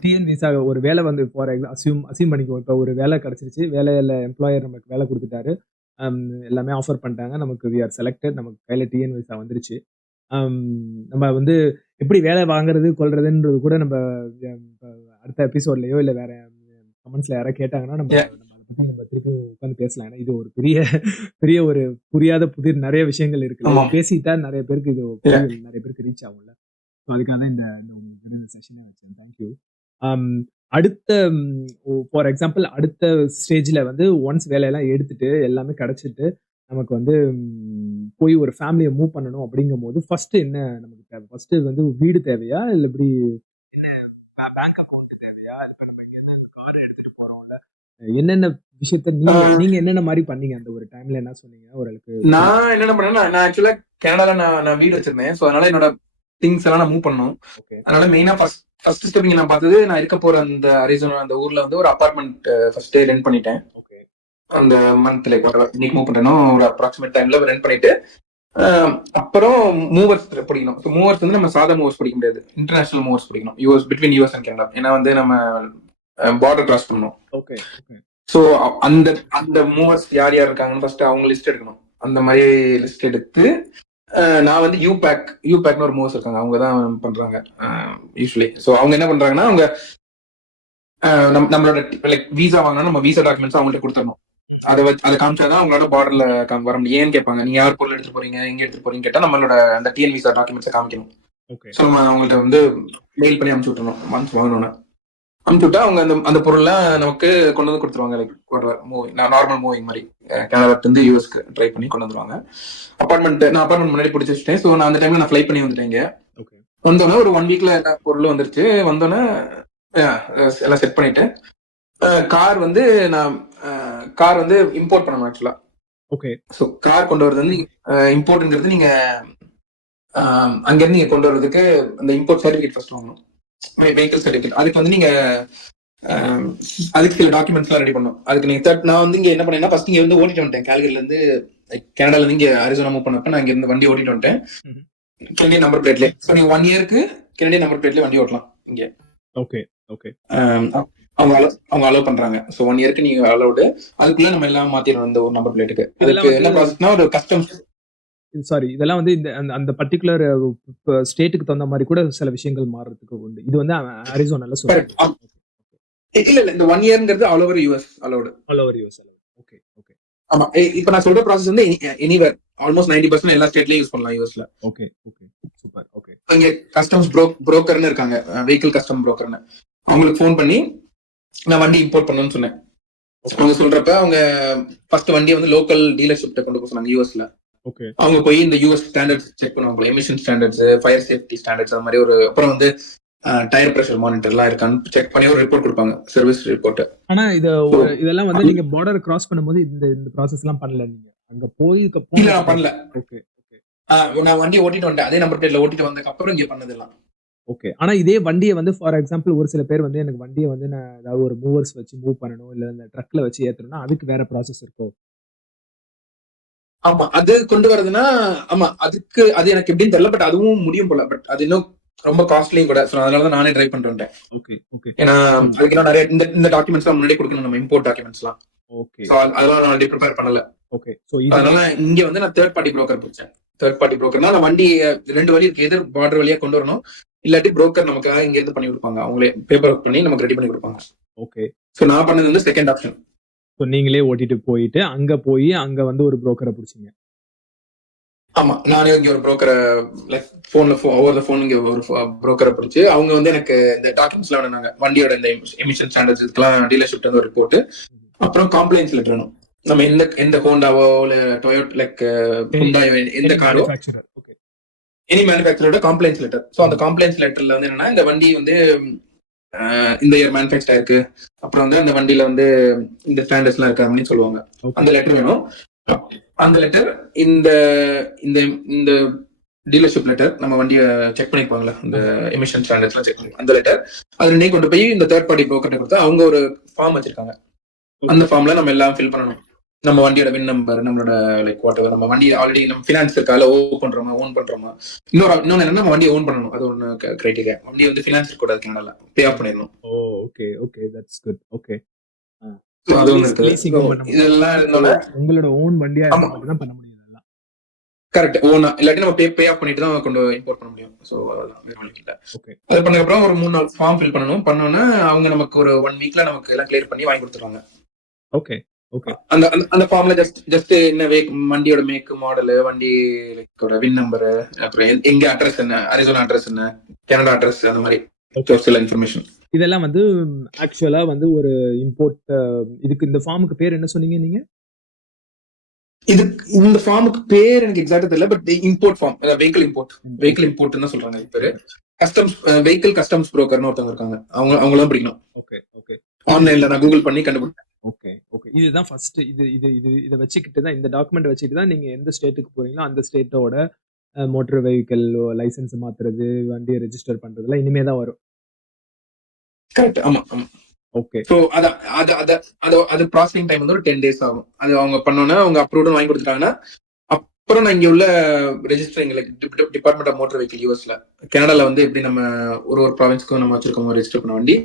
டிஎன் விசா ஒரு வேலை வந்து ஃபார் அசியூம் பண்ணிக்குவோம். இப்ப ஒரு வேலை கிடைச்சிருச்சு, வேலையில எம்ப்ளாயர் நமக்கு வேலை கொடுத்துட்டாரு, எல்லாமே ஆஃபர் பண்ணிட்டாங்க, நமக்கு வி ஆர் செலக்டட், நமக்கு கையில டிஎன் விசா வந்துருச்சு. நம்ம வந்து எப்படி வேலை வாங்குறது கொள்றதுன்றது கூட நம்ம அடுத்த எபிசோட்லயோ இல்ல வேற கமெண்ட்ஸ்ல யாராவது கேட்டாங்கன்னா நம்ம திருப்பி உட்காந்து பேசலாம். ஏன்னா இது ஒரு பெரிய ஒரு புரியாத புதிர் நிறைய விஷயங்கள் இருக்கு. பேசிட்டா நிறைய பேருக்கு இது நிறைய பேருக்கு ரீச் ஆகும்ல. அதுக்காக தான் இந்த செஷனை வச்சேன். தேங்க்யூ. அடுத்த ஃபார் எக்ஸாம்பிள் அடுத்த ஸ்டேஜ்ல வந்து ஒன்ஸ் வேலையெல்லாம் எடுத்துட்டு எல்லாமே கிடைச்சிட்டு நமக்கு வந்து போய் ஒரு ஃபேமிலியை மூவ் பண்ணணும் அப்படிங்கும் போது ஃபர்ஸ்ட் என்ன நமக்கு தேவை? ஃபர்ஸ்ட் வந்து வீடு தேவையா, இல்ல இப்படி பேங்க் அக்கௌண்ட் தேவையா, இப்ப நம்ம கார் எடுத்துட்டு போறோம்ல, என்னென்ன விஷயத்த நீங்க என்னென்ன மாதிரி பண்ணீங்க அந்த ஒரு டைம்ல? என்ன சொன்னீங்க ஓரளவுக்கு? நான் என்ன பண்ணேன்னா, நான் ஆக்சுவலா கனடால நான் வீடு வச்சிருந்தேன். ஸோ அதனால என்னோட திங்ஸ் எல்லாம் நான் மூவ் பண்ணணும். அதனால மெயினா ஃபர்ஸ்ட் ஸ்டெப் நான் பார்த்தது, நான் இருக்க போற அந்த அரிசோனா அந்த ஊர்ல வந்து ஒரு அபார்ட்மெண்ட் ஃபர்ஸ்ட் ரெண்ட் பண்ணிட்டேன். அந்த மந்த்ல இன்னைக்கு மூவ் பண்றேனோ ஒரு அப்ராக்சிமேட் டைம்ல ரெண்ட் பண்ணிட்டு அப்புறம் மூவர்ஸ் படிக்கணும். மூவர்ஸ் வந்து நம்ம சாதா மூவர்ஸ் படிக்க முடியாது, இன்டர்நேஷனல் மூவர்ஸ் படிக்கணும், பிட்வீன் யூஎஸ் அண்ட் கனடா. ஏன்னா வந்து நம்ம பார்டர் கிராஸ் பண்ணணும். ஸோ அந்த மூவர்ஸ் யார் யார் இருக்காங்கன்னு ஃபர்ஸ்ட் அவங்க லிஸ்ட் எடுக்கணும். அந்த மாதிரி லிஸ்ட் எடுத்து நான் வந்து யூபேக்னு ஒரு மூவர்ஸ் இருக்காங்க, அவங்க தான் பண்றாங்க யூஸ்வலி. ஸோ அவங்க என்ன பண்றாங்கன்னா, அவங்க நம்மளோட லைக் வீசா வாங்கினா நம்ம வீசா டாக்குமெண்ட்ஸ் அவங்கள்ட்ட கொடுத்துடணும். அதை காமிச்சாதான் அவங்களோட பார்டர்ல வர முடியும். ஏன்னு கேட்பாங்க, நீங்க யார் பொருள் எடுத்துட்டு போறீங்க, எங்க எடுத்துட்டு போறீங்க கேட்டா நம்மளோட அந்த டிஎன் விசா டாக்குமெண்ட்ஸை காமிக்கணும். ஸோ நம்ம அவங்கள்ட்ட வந்து மெயில் பண்ணி அனுப்பிச்சு விட்டுறணும். மந்த்ஸ் வாங்கணும்னா அனுப்பிச்சு விட்டா அவங்க அந்த பொருள்லாம் நமக்கு கொண்டு வந்து கொடுத்துருவாங்க. லைக் ஒரு மூவிங், நார்மல் மூவிங் மாதிரி கனடால இருந்து யூஎஸ்க்கு ட்ரை பண்ணி கொண்டு வந்துருவாங்க. நான் அப்பார்ட்மெண்ட் முன்னாடி பிடிச்சி வச்சுட்டேன். ஸோ நான் அந்த டைம்ல நான் ஃப்ளை பண்ணி வந்துட்டேன். வந்தோடனே ஒரு 1 வீக்ல எல்லா பொருளும் வந்துருச்சு. வந்தோடனே எல்லாம் செட் பண்ணிட்டு கார் வந்து இம்போர்ட் பண்ணணும் ஆக்சுவலா. ஓகே. ஸோ கார் கொண்டு வரது வந்து இம்போர்ட்ங்கிறது நீங்க அங்க இருந்து நீங்க கொண்டு வரதுக்கு அந்த இம்போர்ட் சர்டிபிகேட் ஃபர்ஸ்ட் வாங்கணும், வெஹிக்கிள் சர்டிபிகேட். அதுக்கு வந்து நீங்க அதுக்கு சில டாக்குமெண்ட்ஸ் எல்லாம் ரெடி பண்ணணும். அதுக்கு நீங்க நான் வந்து இங்க என்ன பண்ணேன்னா, ஃபர்ஸ்ட் இங்க வந்து ஓட்டிட்டு வந்துட்டேன். கால்கரில இருந்து கனடால இருந்து இங்க அரிசோனா மூவ் பண்ணப்ப நான் இங்க இருந்து வண்டி ஓட்டிட்டு வந்துட்டேன் கெனடியன் நம்பர் பிளேட்ல. ஸோ நீங்க 1 இயருக்கு கெனடியன் நம்பர் பிளேட்ல வண்டி ஓட்டலாம் இங்க. Okay okay. அவங்க அலோவ் பண்றாங்க. சோ 1 இயருக்கு நீங்க அலோவ்டு. அதுக்குள்ள நம்ம எல்லாம் மாத்திரணும் இந்த ஒரு நம்பர் பிளேட்டுக்கு. அதுக்கு என்ன ப்ராசஸ்னா, ஒரு கஸ்டம்ஸ் சாரி இதெல்லாம் வந்து இந்த அந்த பர்టిక్యులர் ஸ்டேட்டுக்கு தகுந்த மாதிரி கூட சில விஷயங்கள் மாறதுக்கு உண்டு. இது வந்து அரிசோனால சொல்றேன். இல்ல இந்த 1 இயர்ங்கிறது all over US allowed. All over US allowed. Okay okay. ஆமா, இப்போ நான் சொல்ற ப்ராசஸ் வந்து எனிவேர் ஆல்மோஸ்ட் 90% எல்லா ஸ்டேட்லயும் யூஸ் பண்ணலாம் யுஎஸ்ல. Okay okay super. ஓகே. இங்க கஸ்டம்ஸ் புரோக்கர்னு இருக்காங்க, வெஹிக்கிள் கஸ்டம் புரோக்கர்னு. அவங்களுக்கு ஃபோன் பண்ணி நான் வண்டி இம்போர்ட் பண்ணணும்னு சொன்னேன். அவங்க சொல்றப்ப அவங்க ஃபர்ஸ்ட் வண்டியை வந்து லோக்கல் டீலர்ஷிப்ட கொண்டு போக சொன்னாங்க யூஎஸ்ல. ஓகே. அவங்க போய் இந்த யூஎஸ் ஸ்டாண்டர்ட்ஸ் செக் பண்ணுவாங்க, emission standards, fire safety standards, அந்த மாதிரி ஒரு அப்புறம் வந்து டயர் பிரஷர் மானிட்டர் எல்லாம் இருக்கான்னு செக் பண்ணி ஒரு ரிப்போர்ட் கொடுப்பாங்க, சர்வீஸ் ரிப்போர்ட். ஆனா இதெல்லாம் வந்து நீங்க பார்டர் கிராஸ் பண்ணும்போது இந்த ப்ராசஸ் எல்லாம் பண்ணல நீங்க? அங்க போய் இல்ல நான் பண்ணல. Okay okay. நான் வண்டி ஓட்டிட்டு வந்தேன், அதே நம்பர் பிளேட்ல ஓட்டிட்டு வந்ததுக்கு அப்புறம் இங்க பண்ணதெல்லாம். ஓகே. ஆனா இதே வண்டியை வந்து ஃபார் எக்ஸாம்பிள் ஒரு சில பேர் வந்து எனக்கு வண்டியை வந்து நான் ஏதாவது ஒரு மூவர்ஸ் வச்சு மூவ் பண்ணணும், இல்ல இந்த ட்ரக்ல வச்சு ஏத்தணும்னா அதுக்கு வேற ப்ராசஸ் இருக்கும். ஆமா, அது கொண்டு வரதுன்னா ஆமா, அதுக்கு அது எனக்கு எப்படின்னு தெரியல, பட் அதுவும் முடியும் போல. பட் அது இன்னும் ரொம்ப காஸ்ட்லியும் கூட. அதனாலதான் நானே ட்ரை பண்ணிட்டு வந்தேன். Okay okay. ஏன்னா அதுக்கு நிறைய இந்த டாக்குமெண்ட்ஸ் எல்லாம் முன்னாடி கொடுக்கணும், நம்ம இம்போர்ட் டாக்குமெண்ட்ஸ் எல்லாம். ஓகே. அதெல்லாம் நான் ஆல்ரெடி ப்ரிப்பேர் பண்ணல. ஓகே. சோ அதனால இங்க வந்து நான் தேர்ட் பார்ட்டி புரோக்கர் பிடிச்சேன். தேர்ட் பார்ட்டி புரோக்கர்னா நான் வண்டி 2 வழி இருக்கு, எதிர் பார்டர் வழியா கொண்டு வரணும், இல்லாட்டி புரோக்கர் நமக்காக இங்க இருந்து பண்ணி கொடுப்பாங்க, அவங்களே பேப்பர் ஒர்க் பண்ணி நமக்கு ரெடி பண்ணி கொடுப்பாங்க. ஓகே. சோ நான் பண்ணது வந்து செகண்ட் ஆப்ஷன். சோ நீங்களே ஓட்டிட்டு போயிட்டு அங்க வந்து ஒரு புரோக்கரை பிடிச்சீங்க? ஆமா, நானே இங்க ஒரு புரோக்கரை லைக் போன்ல ஓவர் தி போன் இங்க ஒரு புரோக்கரை பிடிச்சு அவங்க வந்து எனக்கு இந்த டாக்குமெண்ட்ஸ் எல்லாம் வேணும்னாங்க, வண்டியோட இந்த எமிஷன் ஸ்டாண்டர்ட்ஸ் இதுக்கெல்லாம் டீலர்ஷிப்ல இருந்து ஒரு ரிப்போர்ட், அப்புறம் காம்ப்ளைன்ஸ் லெட்டர் வேணும். நம்ம எந்த ஹோண்டாவோ இல்ல டொயோட்டா லைக் ஹுண்டாயோ எந்த காரோ எனி மேனுஃபேக்சரோட காம்ப்ளைன்ஸ் லெட்டர். ஸோ அந்த காம்ப்ளைன்ஸ் லெட்டர்ல வந்து என்னன்னா, இந்த வண்டி வந்து இந்த இயர் மேனுஃபேக்சர் ஆயிருக்கு, அப்புறம் வந்து அந்த வண்டியில வந்து இந்த ஸ்டாண்டர்ட்ஸ் எல்லாம் இருக்கு அப்படின்னு சொல்லுவாங்க. அந்த லெட்டர் வேணும். அந்த லெட்டர் இந்த இந்த டீலர்ஷிப் லெட்டர், நம்ம வண்டியை செக் பண்ணிப்பாங்களா அந்த எமிஷன் ஸ்டாண்டர்ட்ஸ்லாம் செக் பண்ணி அந்த லெட்டர் அது ரெண்டையும் கொண்டு போய் இந்த தேர்ட் பார்ட்டி புரோக்கர்ட்ட கொடுத்தா அவங்க ஒரு ஃபார்ம் வச்சிருக்காங்க. அந்த ஃபார்ம்ல நம்ம எல்லாம் ஃபில் பண்ணணும். நம்ம வண்டியோட வின் நம்பர், நம்மளோட லைக் வாட் எவர், நம்ம வண்டி ஆல்ரெடி நம்ம ஃபினான்ஸ் இருக்கா இல்ல ஓன் பண்றோமா. இன்னொன்னு என்னன்னா நம்ம வண்டியை ஓன் பண்ணணும். அது ஒன்னு கிரைட்டீரியா. வண்டி வந்து ஃபினான்ஸ் இருக்கக்கூடாது, கனடால பே ஆஃப் பண்ணிடணும். Okay okay that's good. Okay அது ஒன்று இருக்குது. இதெல்லாம் உங்களோட ஓன் வண்டியா இருந்தா மட்டும் தான் பண்ண முடியும். கரெக்ட். ஓனா இல்லாட்டி நம்ம பே ஆஃப் பண்ணிட்டு தான் கொண்டு இம்போர்ட் பண்ண முடியும். சோ அதெல்லாம் வேற வழி இல்ல. அது பண்ணதுக்கு அப்புறம் ஒரு 3-4 ஃபார்ம் ஃபில் பண்ணோம்னா அவங்க நமக்கு ஒரு 1 வீக்ல நமக்கு எல்லாம் கிளியர் பண்ணி வாங்கி கொடுத்துருவாங்க. Okay okay. அந்த ஃபார்ம்ல ஜஸ்ட் என்ன வண்டியோட மேக், மாடல், வண்டி லைக் வின் நம்பர், அப்புறம் எங்க அட்ரஸ் என்ன, அரிசோனா அட்ரஸ் என்ன, கனடா அட்ரஸ், அந்த மாதிரி சில இன்ஃபர்மேஷன். இதெல்லாம் வந்து ஆக்சுவலா வந்து ஒரு இம்போர்ட். இதுக்கு இந்த ஃபார்முக்கு பேர் என்ன சொன்னீங்க நீங்க? இந்த ஃபார்முக்கு பேர் எனக்கு எக்ஸாக்ட்டா தெரியல. But import form, vehicle import தான் சொல்றாங்க பேரு. கஸ்டம்ஸ் வெஹிக்கிள் கஸ்டம்ஸ் புரோக்கர்னு ஒருத்தவங்க இருக்காங்க. அவங்களாம் படிக்கணும். Okay okay. ஆன்லைன்ல நான் கூகுள் பண்ணி கண்டுபிடிச்சேன். Okay okay. இதுதான் ஃபர்ஸ்ட். இதை வச்சுக்கிட்டு தான், இந்த டாக்குமெண்ட் வச்சுக்கிட்டு தான் நீங்க எந்த ஸ்டேட்டுக்கு போறீங்களோ அந்த ஸ்டேட்டோட மோட்டார் வெஹிக்கிள் லைசன்ஸ் மாத்துறது, வண்டியை ரெஜிஸ்டர் பண்றதுலாம் இனிமே தான் வரும். கரெக்ட். ஆமா ஆமா. ஓகே. சோ அது ப்ராசஸிங் டைம் வந்து ஒரு 10 days ஆகும். அது அவங்க பண்ணோன்னா அவங்க அப்ரூவ்டு வாங்கி கொடுத்துட்டாங்கன்னா அப்புறம் நான் இங்க உள்ள registering like department of motor vehicle யூஎஸ்ல, கனடால வந்து எப்படி நம்ம ஒரு ப்ராவின்ஸ்க்கும் நம்ம வச்சிருக்கோம் ரெஜிஸ்டர் பண்ண வண்டி,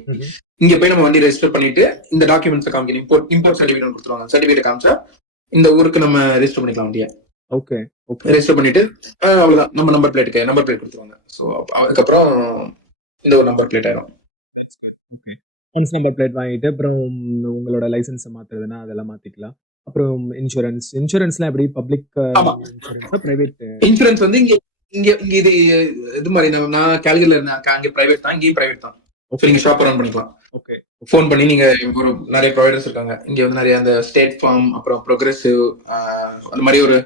இங்க போய் நம்ம வண்டி ரெஜிஸ்டர் பண்ணிட்டு இந்த டாக்குமெண்ட்ஸ் காமிக்கணும். இம்போர்ட் சர்டிஃபிகேட் கொடுத்துருவாங்க. சர்டிஃபிகேட் காமிச்சா இந்த ஊருக்கு நம்ம ரெஜிஸ்டர் பண்ணிக்கலாம் வண்டியை. Okay okay. ரெஜிஸ்டர் பண்ணிட்டு அவ்வளவுதான், நம்ம நம்பர் பிளேட் கொடுத்துருவாங்க. ஸோ அதுக்கப்புறம் இந்த ஒரு நம்பர் பிளேட் ஆயிரும். ஓகே. ஒன்ஸ் நம்பர் பிளேட் வாங்கிட்டு அப்புறம் உங்களோட லைசன்ஸை மாத்துறதுன்னா அதெல்லாம் மாத்திக்கலாம். அப்புறம் இன்சூரன்ஸ்லாம் எப்படி? பப்ளிக் இன்சூரன்ஸா, பிரைவேட் இன்சூரன்ஸ் வந்து இங்க இது மாதிரி நான் கேல்கரில இருந்தேன். அங்க பிரைவேட் தான், இங்கேயும் பிரைவேட் தான். நீங்க ஷாப் ரன் பண்ணிக்கலாம். ஓகே. ஃபோன் பண்ணி நீங்க ஒரு நிறைய ப்ரொவைடர்ஸ் இருக்காங்க. இங்க வந்து நிறைய அந்த ஸ்டேட் ஃபார்ம், அப்புறம் ப்ரோக்ரெசிவ், அந்த மாதிரி ஒரு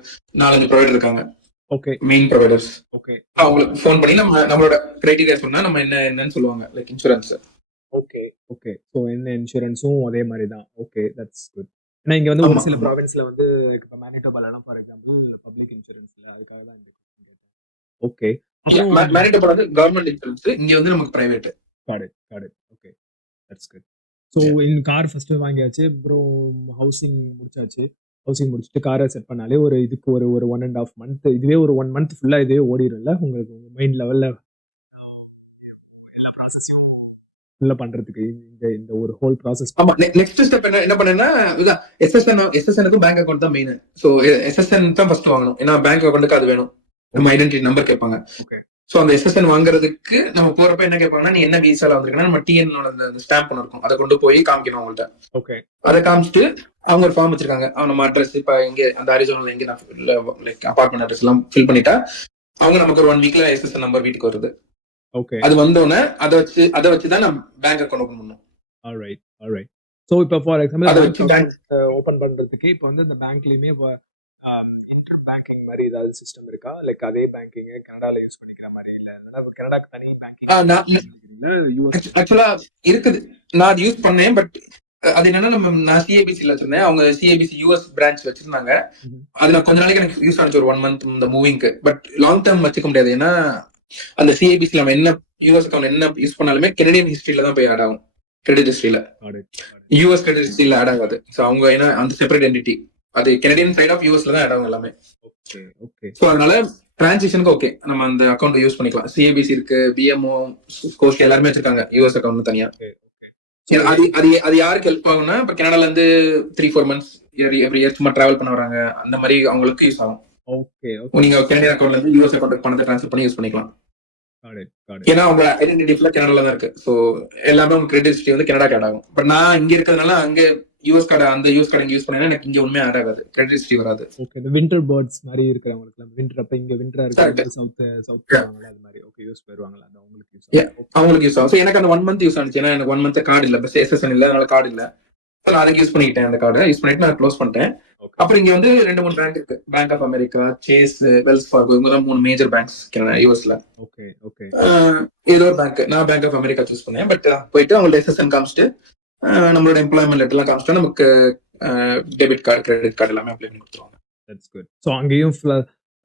4-5 ப்ரொவைடர் இருக்காங்க. ஓகே. Main providers. ஓகே. அவங்களுக்கு ஃபோன் பண்ணி நம்மளோட கிரைட்டீரியா சொன்னா நம்ம என்னன்னு சொல்லுவாங்க like insurance. Okay okay. So என்ன இன்சூரன்ஸும் அதே மாதிரி தான். Okay that's good. ஏன்னா இங்க வந்து ஒரு சில ப்ராவின்ஸ்ல வந்து இப்போ மேனிடோபாலாம் ஃபார் எக்ஸாம்பிள் பப்ளிக் இன்சூரன்ஸ்ல, அதுக்காக தான். ஓகே. மேனிடோபா வந்து கவர்மெண்ட் இன்சூரன்ஸ், இங்க வந்து நமக்கு private. Got it. Okay that's good. So இந்த கார் ஃபர்ஸ்ட் வாங்கியாச்சு, அப்புறம் ஹவுசிங் முடிச்சாச்சு. ஹவுசிங் முடிச்சுட்டு காரை செட் பண்ணாலே இதுக்கு ஒரு 1.5 month, இதுவே ஒரு 1 month ஃபுல்லா இதுவே ஓடிடும்ல உங்களுக்கு மைண்ட் லெவல்ல எல்லா ப்ராசஸையும் ஃபுல்லா பண்றதுக்கு இந்த ஒரு ஹோல் ப்ராசஸ். ஆமா. நெக்ஸ்ட் ஸ்டெப் என்ன பண்ணேன்னா எஸ்எஸ்எனுக்கு பேங்க் அக்கௌண்ட் தான் மெயின். ஸோ எஸ்எஸ்என் தான் ஃபர்ஸ்ட் வாங்கணும். ஏன்னா பேங்க் அக்கௌண்ட்டுக்கு அது வேணும். நம்ம ஐடென்டிட்டி நம்பர் கேட்பாங்க. ஓகே. சோ அந்த எஸ்எஸ்என் வாங்குறதுக்கு நம்ம போறப்ப என்ன கேட்பாங்கன்னா, நீ என்ன விசால வந்திருக்கா, நம்ம டிஎன்னோட அந்த ஸ்டாம்ப் ஒன்று இருக்கும், அதை கொண்டு போய் காமிக்கணும் அவங்கள்ட்ட. ஓகே. அதை காமிச்சிட்டு அவங்க ஒரு ஃபார்ம் வச்சிருக்காங்க. நம்ம அட்ரஸ் இப்ப இங்க அந்த அரிசோனால எங்க லைக் அபார்ட்மெண்ட் அட்ரஸ் எல்லாம் ஃபில் பண்ணிட்டா அவங்க நமக்கு ஒரு 1 வீக்ல எஸ்எஸ்என் நம்பர் வீட்டுக்கு வருது. ஓகே. அது வந்தோடனே அதை வச்சுதான் நம்ம பேங்க் அக்கௌண்ட் ஓபன் பண்ணணும். ஆல்ரைட். சோ இப்போ ஃபார் எக்ஸாம்பிள் பேங்க் ஓபன் பண்றதுக்கு இப்போ வந்து இந்த பேங்க்லயுமே இன்டர் பேங்கிங் மாதிரி ஏதாவது சிஸ்டம் இருக்கா? லைக் அதே பேங்கிங் கனடால யூஸ் பண்ணிக்கிற மாதிரி இல்ல கனடாக்கு தனி பேங்கிங் ஆக்சுவலா இருக்குது. நான் அது யூஸ் பண்ணேன். பட் அது என்னன்னா நான் சிஏபிசில வச்சிருந்தேன். அவங்க சிஏபிசி யூஎஸ் பிரான்ச் வச்சிருந்தாங்க. அது நான் கொஞ்ச நாளைக்கு எனக்கு யூஸ் ஆனிச்சு, ஒரு 1 month இந்த மூவிங்க்கு. பட் லாங் டேர்ம் வச்சுக்க முடியாது. ஏன்னா அந்த சிஏபிசி நம்ம என்ன யூஎஸ் அக்கௌண்ட் என்ன யூஸ் பண்ணாலுமே கெனடியன் ஹிஸ்டரியில தான் போய் ஆட் ஆகும். கிரெடிட் ஹிஸ்டரியில யூஎஸ் கிரெடிட் ஹிஸ்டரியில ஆட் ஆகாது. ஸோ அவங்க ஏன்னா அந்த செப்பரேட் என்டிட்டி, அது கெனடியன் சைட் ஆஃப் யூஎஸ்ல தான் ஆட் ஆகும் எல்லாமே. ஸோ அதனால டிரான்சாக்ஷனுக்கு ஓகே நம்ம அந்த அக்கௌண்ட் யூஸ் பண்ணிக்கலாம். சிஏபிசி இருக்கு, பிஎம்ஓ, ஸ்கோஷ் எல்லாருமே வச்சிருக்காங்க யூஎஸ் அக்கௌண்ட் தனியா. அது யாருக்கு ஹெல்ப் ஆகும்னா, இப்போ கனடால இருந்து 3-4 months எவ்ரி இயர் சும்மா டிராவல் பண்ண வராங்க, அந்த மாதிரி அவங்களுக்கு யூஸ் ஆகும். ஓகே. நீங்க கனடியன் அக்கௌண்ட்ல இருந்து யூஎஸ் அக்கௌண்ட் பணத்தை ட்ரான்ஸ்ஃபர் பண்ணி யூஸ் பண்ணிக்கலாம். ஏன்னா அவங்க ஐடென்டிட்டி ஃபுல்லா கனடால தான் இருக்கு. சோ எல்லாமே உங்க கிரெடிட் ஹிஸ்டரி வந்து கனடா ஆட் ஆகும். பட் நான் இங்க இருக்கிறதுனால அங்க யூஎஸ் கார்டு, அந்த யூஎஸ் கார்டு யூஸ் பண்ணா எனக்கு இங்க ஒண்ணுமே ஆட் ஆகாது, கிரெடிட் ஹிஸ்டரி வராது. ஓகே. இந்த வின்டர் பேர்ட்ஸ் மாதிரி இருக்கிறவங்களுக்கு வின்டர் அப்ப இங்க வின்டரா இருக்கு, சவுத் போவாங்கல, அது மாதிரி ஓகே யூஸ் பண்ணுவாங்கல, அது அவங்களுக்கு யூஸ் ஆகும். சோ எனக்கு அந்த 1 month யூஸ் ஆனிச்சு. ஏன்னா எனக்கு 1 month கார்டு இல்ல, பஸ் எஸ்எஸ்என் இல்ல, அதனால கார்டு இல்ல. நான் அதை யூஸ் பண்ணிக்கிட்டேன். அந்த கார்டை யூஸ் பண்ணிட்டு நான் க்ளோஸ் பண்ணிட்டேன். அப்புறம் இங்க வந்து 2-3 பேங்க் இருக்கு. Bank of America, Chase, Wells Fargo, இவங்க தான் 3 மேஜர் பேங்க்ஸ் யூஎஸ்ல. ஓகே. ஏதோ ஒரு பேங்க், நான் பேங்க் ஆஃப் அமெரிக்கா சூஸ் பண்ணேன். பட் போயிட்டு அவங்களோட எஸ்எஸ்என் காமிச்சிட்டு நம்மளோட எம்ப்ளாய்மெண்ட் லெட்டர் எல்லாம் காமிச்சிட்டா நமக்கு டெபிட் கார்டு, கிரெடிட் கார்டு எல்லாமே அப்ளை பண்ணி கொடுத்துருவாங்க. That's good. ஸோ அங்கேயும்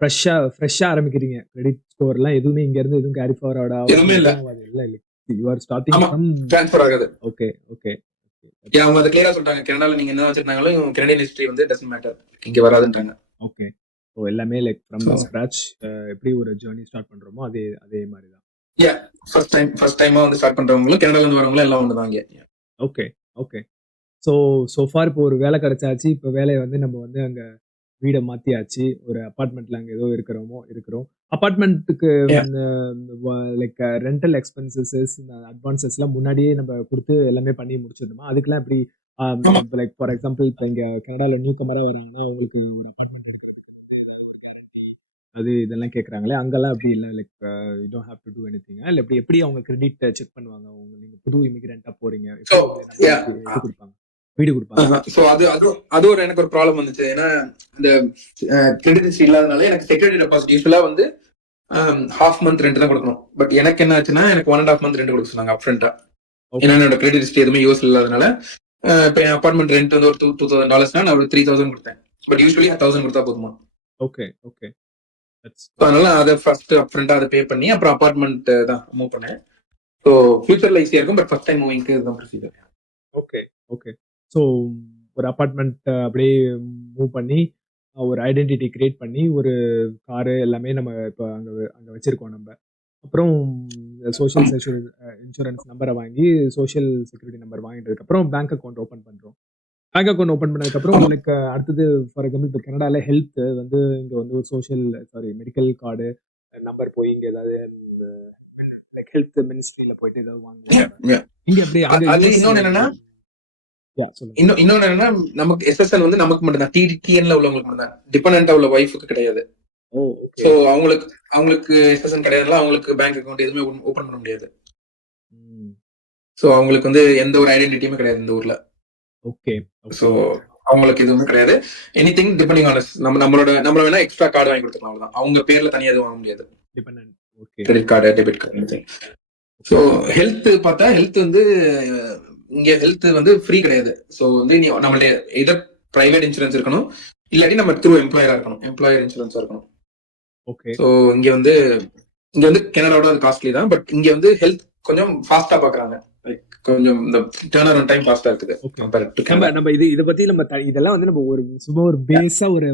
ஃப்ரெஷ்ஷா ஆரம்பிக்கிறீங்க. கிரெடிட் ஸ்கோர்லாம் எதுவுமே இங்க இருந்து எதுவும் கேரி ஃபார்வர்ட் எதுவுமே இல்ல. ஆகாது. எல்லாம் இல்ல. யூ ஆர் ஸ்டார்ட்டிங் ஆமா, ஃப்ரம் ட்ரான்ஸ்ஃபர் ஆகாது. Okay, okay. ஏன் அவங்க அதை கிளியரா சொல்லிட்டாங்க, கனடால நீங்க என்ன வச்சிருந்தாலும் கனடியன் ஹிஸ்டரி வந்து டசன்ட் மேட்டர், இங்க வராதுன்றாங்க. ஓகே. ஸோ எல்லாமே லைக் ஃப்ரம் So, ஸ்க்ராட்ச் எப்படி ஒரு ஜர்னி ஸ்டார்ட் பண்றோமோ அதே மாரி தான். yeah, ஃபர்ஸ்ட் டைமா வந்து ஸ்டார்ட் பண்றவங்களும் கனடால இருந்து வரவங்களும் எல்லாம் ஒண்ணுதான் இங்க. Okay, okay. ஸோ ஃபார் இப்போ ஒரு வேலை கிடைச்சாச்சு. இப்போ வேலைய வந்து நம்ம வந்து அங்க வீட மாத்தியாச்சு. ஒரு அபார்ட்மெண்ட்ல அங்க ஏதோ இருக்கிறோம். அபார்ட்மெண்ட்டுக்கு Yeah. லைக் ரெண்டல் எக்ஸ்பென்சஸ், அட்வான்ஸஸ்லாம் முன்னாடியே நம்ம குடுத்து எல்லாமே பண்ணி முடிச்சிடணுமா? அதுக்கெல்லாம் எப்படி ஆமா. லைக் ஃபார் எக்ஸாம்பிள் இப்ப இங்க கனடால நியூ கமரா வர்றீங்கன்னா உங்களுக்கு அது இதெல்லாம் கேட்கறாங்களே, அங்கலாம் அப்படி இல்ல. Like you don't have to two anything. இல்ல எப்படி அவங்க கிரெடிட் செக் பண்ணுவாங்க? நீங்க புது இமிகிரன்ட்டா போறீங்க. So, எப்படி yeah. இது குடுப்பாங்க? வீடு குடுப்பாங்க. So, அது ஒரு எனக்கு ஒரு ப்ராப்ளம் வந்துச்சு. ஏன்னா இந்த கிரெடிட் ஹிஸ்டரி இல்லாதனால எனக்கு செக்யூரிட்டி டெபாசிட் யூஸ்வலா வந்து ஹாஃப் மந்த் ரெண்ட் தான் கொடுக்கணும். பட் எனக்கு என்ன ஆச்சுன்னா எனக்கு 1.5 மந்த் ரெண்ட் கொடுக்க சொன்னாங்க அப்ஃப்ரண்ட்டா. ஏன்னா என்னோட கிரெடிட் ஹிஸ்டரி எதுவுமே யூஸ் இல்லாதனால இப்போ என் அபார்ட்மெண்ட் ரெண்ட் வந்து ஒரு $2,000 நான் ஒரு 3,000 கொடுத்தேன். பட் யூஸ்வலி 1,000 கொடுத்தா போதுமா. Okay, okay. அதனால அதை ஃபர்ஸ்ட் அப்ஃப்ரண்டா அதை பே பண்ணி அப்புறம் அபார்ட்மெண்ட் தான் மூவ் பண்ணேன். ஸோ ஃபியூச்சர்ல ஈஸியா இருக்கும். பட் ஃபர்ஸ்ட் டைம் மூவிங்க்கு இதுதான் ப்ரொசீஜர். Okay, okay. ஸோ ஒரு அபார்ட்மெண்ட் அப்படியே மூவ் பண்ணி ஒரு ஐடென்டிட்டி கிரியேட் பண்ணி ஒரு காரு எல்லாமே நம்ம இப்போ அங்க வச்சிருக்கோம் நம்ம. அப்புறம் சோஷியல் இன்சூரன்ஸ் நம்பரை வாங்கி சோஷியல் செக்யூரிட்டி நம்பர் வாங்கிட்டதுக்கு அப்புறம் பேங்க் அக்கௌண்ட் ஓபன் பண்றோம். பேங்க் அக்கௌண்ட் ஓபன் பண்ணதுக்கு அப்புறம் உங்களுக்கு அடுத்தது ஃபார் எக்ஸாம்பிள் இப்போ கனடால ஹெல்த் வந்து இங்க வந்து ஒரு மெடிக்கல் கார்டு நம்பர் போய் இங்க ஏதாவது ஹெல்த் மினிஸ்ட்ரியில போயிட்டு ஏதாவது வாங்குவாங்க. இங்க அப்படியே அது இன்னொன்னு என்னன்னா இன்னொன்னு என்னன்னா நமக்கு எஸ்எஸ்என் வந்து நமக்கு மட்டும் தான், டிஎன்ல உள்ளவங்களுக்கு மட்டும் தான், டிபெண்டன்டா உள்ள வைஃபுக்கு கிடையாது. சோ அவங்களுக்கு எஸ்எஸ்என் கிடையாதுல, அவங்களுக்கு பேங்க் அக்கவுண்ட் எதுவுமே ஓபன் பண்ண முடியாது. சோ அவங்களுக்கு வந்து எந்த ஒரு ஐடென்டிட்டியுமே கிடையாது இந்த ஊர்ல. ஓகே. சோ அவங்களுக்கு எதுவுமே கிடையாது. Anything depending on us. நம்மள வேணா எக்ஸ்ட்ரா கார்டு வாங்கி கொடுத்துக்கலாம், அவ்வளவுதான். அவங்க பேர்ல தனியா எதுவும் வாங்க முடியாது. Dependent. Okay. Credit card, debit card. So health பார்த்தா ஹெல்த் வந்து இங்க ஹெல்த் வந்து ஃப்ரீ கிடையாது. சோ வந்து நம்மளுடைய எதர் பிரைவேட் இன்சூரன்ஸ் இருக்கணும், இல்லாட்டி நம்ம த்ரூ எம்ப்ளாயரா இருக்கணும், எம்ப்ளாயர் இன்சூரன்ஸா இருக்கணும். ஓகே. சோ இங்க வந்து கனடாவோட காஸ்ட்லி தான். பட் இங்க வந்து ஹெல்த் கொஞ்சம் ஃபாஸ்டா பாக்குறாங்க. கொஞ்சம் இந்த டர்ன் அரவுண்ட் டைம் ஃபாஸ்டா இருக்குது. நம்ம இத பத்தி நம்ம இதெல்லாம் வந்து நம்ம சும்மா ஒரு பேஸா ஒரு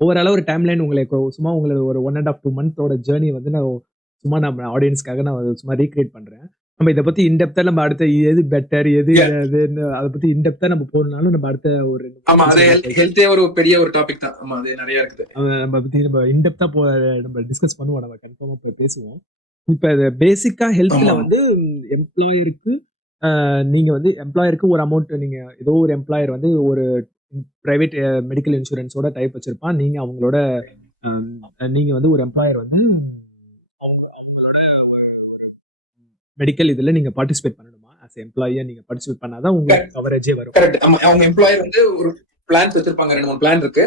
ஓவராலா ஒரு டைம் லைன் உங்களுக்கு சும்மா உங்களுக்கு ஒரு 1.5 2 மந்தோட ஜேர்னி வந்து நான் சும்மா நம்ம ஆடியன்ஸ்க்காக நான் சும்மா ரீக்ரியேட் பண்றேன். நம்ம இதை பத்தி இன்டெப்தா நம்ம அடுத்த எது பெட்டர் எது அதை பத்தி இன்டெப்தா நம்ம போறதுனாலும் நம்ம அடுத்த ஒரு ஹெல்த்தே ஒரு பெரிய ஒரு டாபிக் தான். ஆமா, அது நிறைய இருக்குது. நம்ம பத்தி நம்ம இன்டெப்தா நம்ம டிஸ்கஸ் பண்ணுவோம், நம்ம கன்ஃபார்மா போய் பேசுவோம். இப்ப பேசிக்கா ஹெல்த்ல வந்து எம்ப்ளாயருக்கு நீங்க வந்து எம்ப்ளாயருக்கு ஒரு அமௌண்ட், நீங்க ஏதோ ஒரு எம்ப்ளாயர் வந்து ஒரு பிரைவேட் மெடிக்கல் இன்சூரன்ஸோட டைப் வச்சிருப்பான். நீங்க அவங்களோட நீங்க வந்து ஒரு எம்ப்ளாயர் வந்து மெடிக்கல் இதுல நீங்க பார்ட்டிசிபேட் பண்ணணுமா? ஆஸ் எம்ப்ளாயியா நீங்க பார்ட்டிசிபேட் பண்ணாதான் உங்களுக்கு கவரேஜே வரும். கரெக்ட். அவங்க எம்ப்ளாயர் வந்து ஒரு பிளான்ஸ் வச்சிருப்பாங்க, 2-3 பிளான் இருக்கு.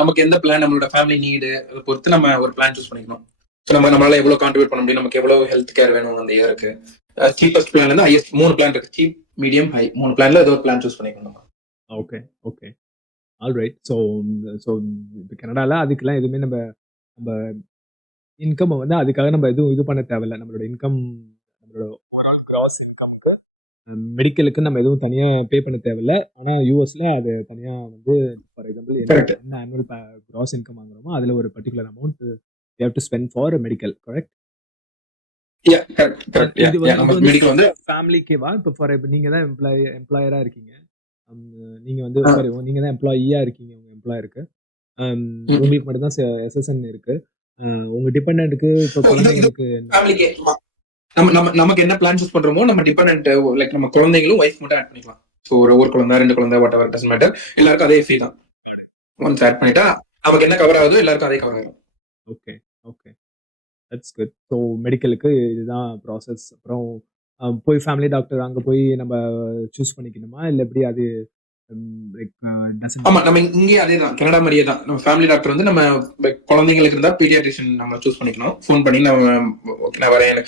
நமக்கு எந்த பிளான் நம்மளோட ஃபேமிலி நீடு அதை பொறுத்து நம்ம ஒரு பிளான் சூஸ் பண்ணிக்கணும். நம்மளால எவ்வளவு கான்ட்ரிபியூட் பண்ண முடியும், நமக்கு எவ்வளவு ஹெல்த் கேர் வேணும் அந்த இயருக்கு. சீப்பஸ்ட் பிளான் வந்து ஹையஸ்ட் 3 பிளான் இருக்கு. சீப், மீடியம், ஹை 3 பிளான்ல ஏதோ ஒரு பிளான் சூஸ் பண்ணிக்கணும். Okay, okay. ஆல்ரைட். ஸோ இப்போ கனடால அதுக்கெல்லாம் எதுவுமே நம்ம இன்கம் வந்து அதுக்காக நம்ம எதுவும் இது பண்ண தேவையில்லை. நம்மளோட இன்கம், நம்மளோட ஓவரால் கிராஸ் இன்கமுக்கு மெடிக்கலுக்கு நம்ம எதுவும் தனியா பே பண்ண தேவையில்லை. ஆனா யூஎஸ்ல அது தனியா வந்து ஃபார் எக்ஸாம்பிள் என்ன ஆனுவல் கிராஸ் இன்கம் வாங்குறோமோ அதுல ஒரு particular amount you have to spend for medical, correct? Yeah, correct. இது medical வந்து ஃபேமிலிக்கேவா? இப்போ நீங்க தான் எம்ப்ளாயரா இருக்கீங்க, நீங்க வந்து சாரி நீங்க தான் எம்ப்ளாயியா இருக்கீங்க, உங்க எம்ப்ளாயருக்கு உங்களுக்கு மட்டும் தான் எஸ்எஸ்என் இருக்கு. உங்க டிபெண்டன்ட்க்கு இப்போ குழந்தைகளுக்கு ஃபேமிலிக்கு நமக்கு என்ன பிளான் சூஸ் பண்றோமோ நம்ம டிபெண்டன்ட் லைக் நம்ம குழந்தைகளும் வைஃப் மட்டும் ஆட் பண்ணிக்கலாம். சோ ஒரு குழந்தை 2 குழந்தை வாட் எவர் டசன்ட் மேட்டர், எல்லாருக்கும் அதே ஃபீ தான். ஒன்ஸ் ஆட் பண்ணிட்டா நமக்கு என்ன கவர் ஆகுதோ எல்லாருக்கும் அதே கவர் ஆகும். Okay, okay, that's good. So மெடிக்கலுக்கு இதுதான் ப்ராசஸ். அப்புறம் போய் ஃபேமிலி டாக்டர் அங்கே போய் நம்ம சூஸ் பண்ணிக்கணுமா இல்லை எப்படி? அது ஆமா, நம்ம இங்கே அதே தான், கனடா மாதிரியே தான். நம்ம ஃபேமிலி டாக்டர் வந்து நம்ம குழந்தைங்களுக்கு இருந்தா பீடியாட்ரிஷியன் நம்ம சூஸ் பண்ணிக்கணும். ஃபோன் பண்ணி நான் வரேன்.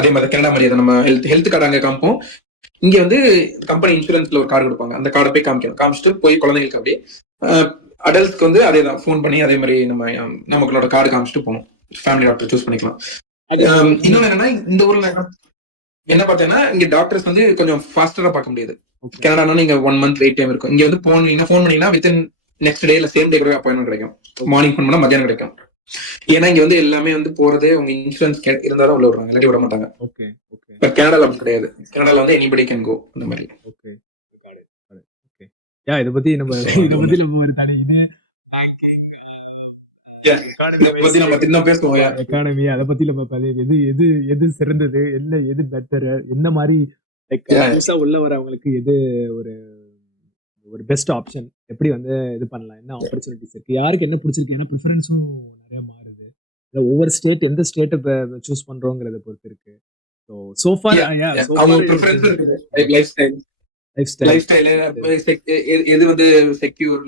அதே மாதிரி கனடா மாதிரியே தான். நம்ம ஹெல்த் கார்டு அங்கே காமிப்போம். இங்க வந்து கம்பெனி இன்சூரன்ஸ்ல ஒரு கார்டு கொடுப்பாங்க, அந்த கார்டை போய் காமிக்கணும். காமிச்சிட்டு போய் குழந்தைங்களுக்கு அப்படியே அடல்ட்ஸ்க்கு வந்து அதே தான், ஃபோன் பண்ணி அதே மாதிரி நமக்களோட கார்டு காமிச்சிட்டு போகணும். ஃபேமிலி டாக்டர் சூஸ் பண்ணிக்கலாம். இன்னொன்னு என்னன்னா, இந்த ஊர்ல என்ன பார்த்தேன்னா, இங்க டாக்டர்ஸ் வந்து கொஞ்சம் ஃபாஸ்டரா பார்க்க முடியாது. கனடானா நீங்க 1 மந்த் வெயிட் டைம் இருக்கும். இங்க வந்து ஃபோன் பண்ணீங்கன்னா வித்தின் நெக்ஸ்ட் டே இல்ல சேம் டே கூட அப்பாயின்மெண்ட் கிடைக்கும். மார்னிங் ஃபோன் பண்ணா மத்தியானம் கிடைக்கும். ஏன்னா இங்க வந்து எல்லாமே வந்து போறதே உங்க இன்சூரன்ஸ் இருந்தாதான் உள்ள விடுறாங்க, இல்லாட்டி விட மாட்டாங்க. ஓகே ஓகே பட் கனடால அப்படி கிடையாது. கனடால வந்து எனிபடி கேன் கோ அந்த மாதிரி. ஓகே ஓகே யா இத பத்தி நம்ம ஒரு தனி இது இதை பத்தி நம்ம இன்னும் பேசுவோம். எக்கானமி அத பத்தி நம்ம எது எது எது சிறந்தது, என்ன எது பெட்டர், என்ன மாதிரி புதுசா உள்ள வரவங்களுக்கு எது ஒரு ஒரு பெஸ்ட் ஆப்ஷன், எப்படி வந்து இது பண்ணலாம், என்ன ஆப்பர்ச்சுனிட்டிஸ் இருக்கு, யாருக்கு என்ன பிடிச்சிருக்கு, ஏன்னா ப்ரிஃபரன்ஸும் நிறைய மாறுது. ஒவ்வொரு ஸ்டேட் எந்த ஸ்டேட்டை சூஸ் பண்றோங்கிறத பொறுத்து இருக்கு. So far அவங்க ப்ரிஃபரன்ஸ் இருக்குது. லைஃப் ஸ்டைல் எது வந்து செக்யூர்,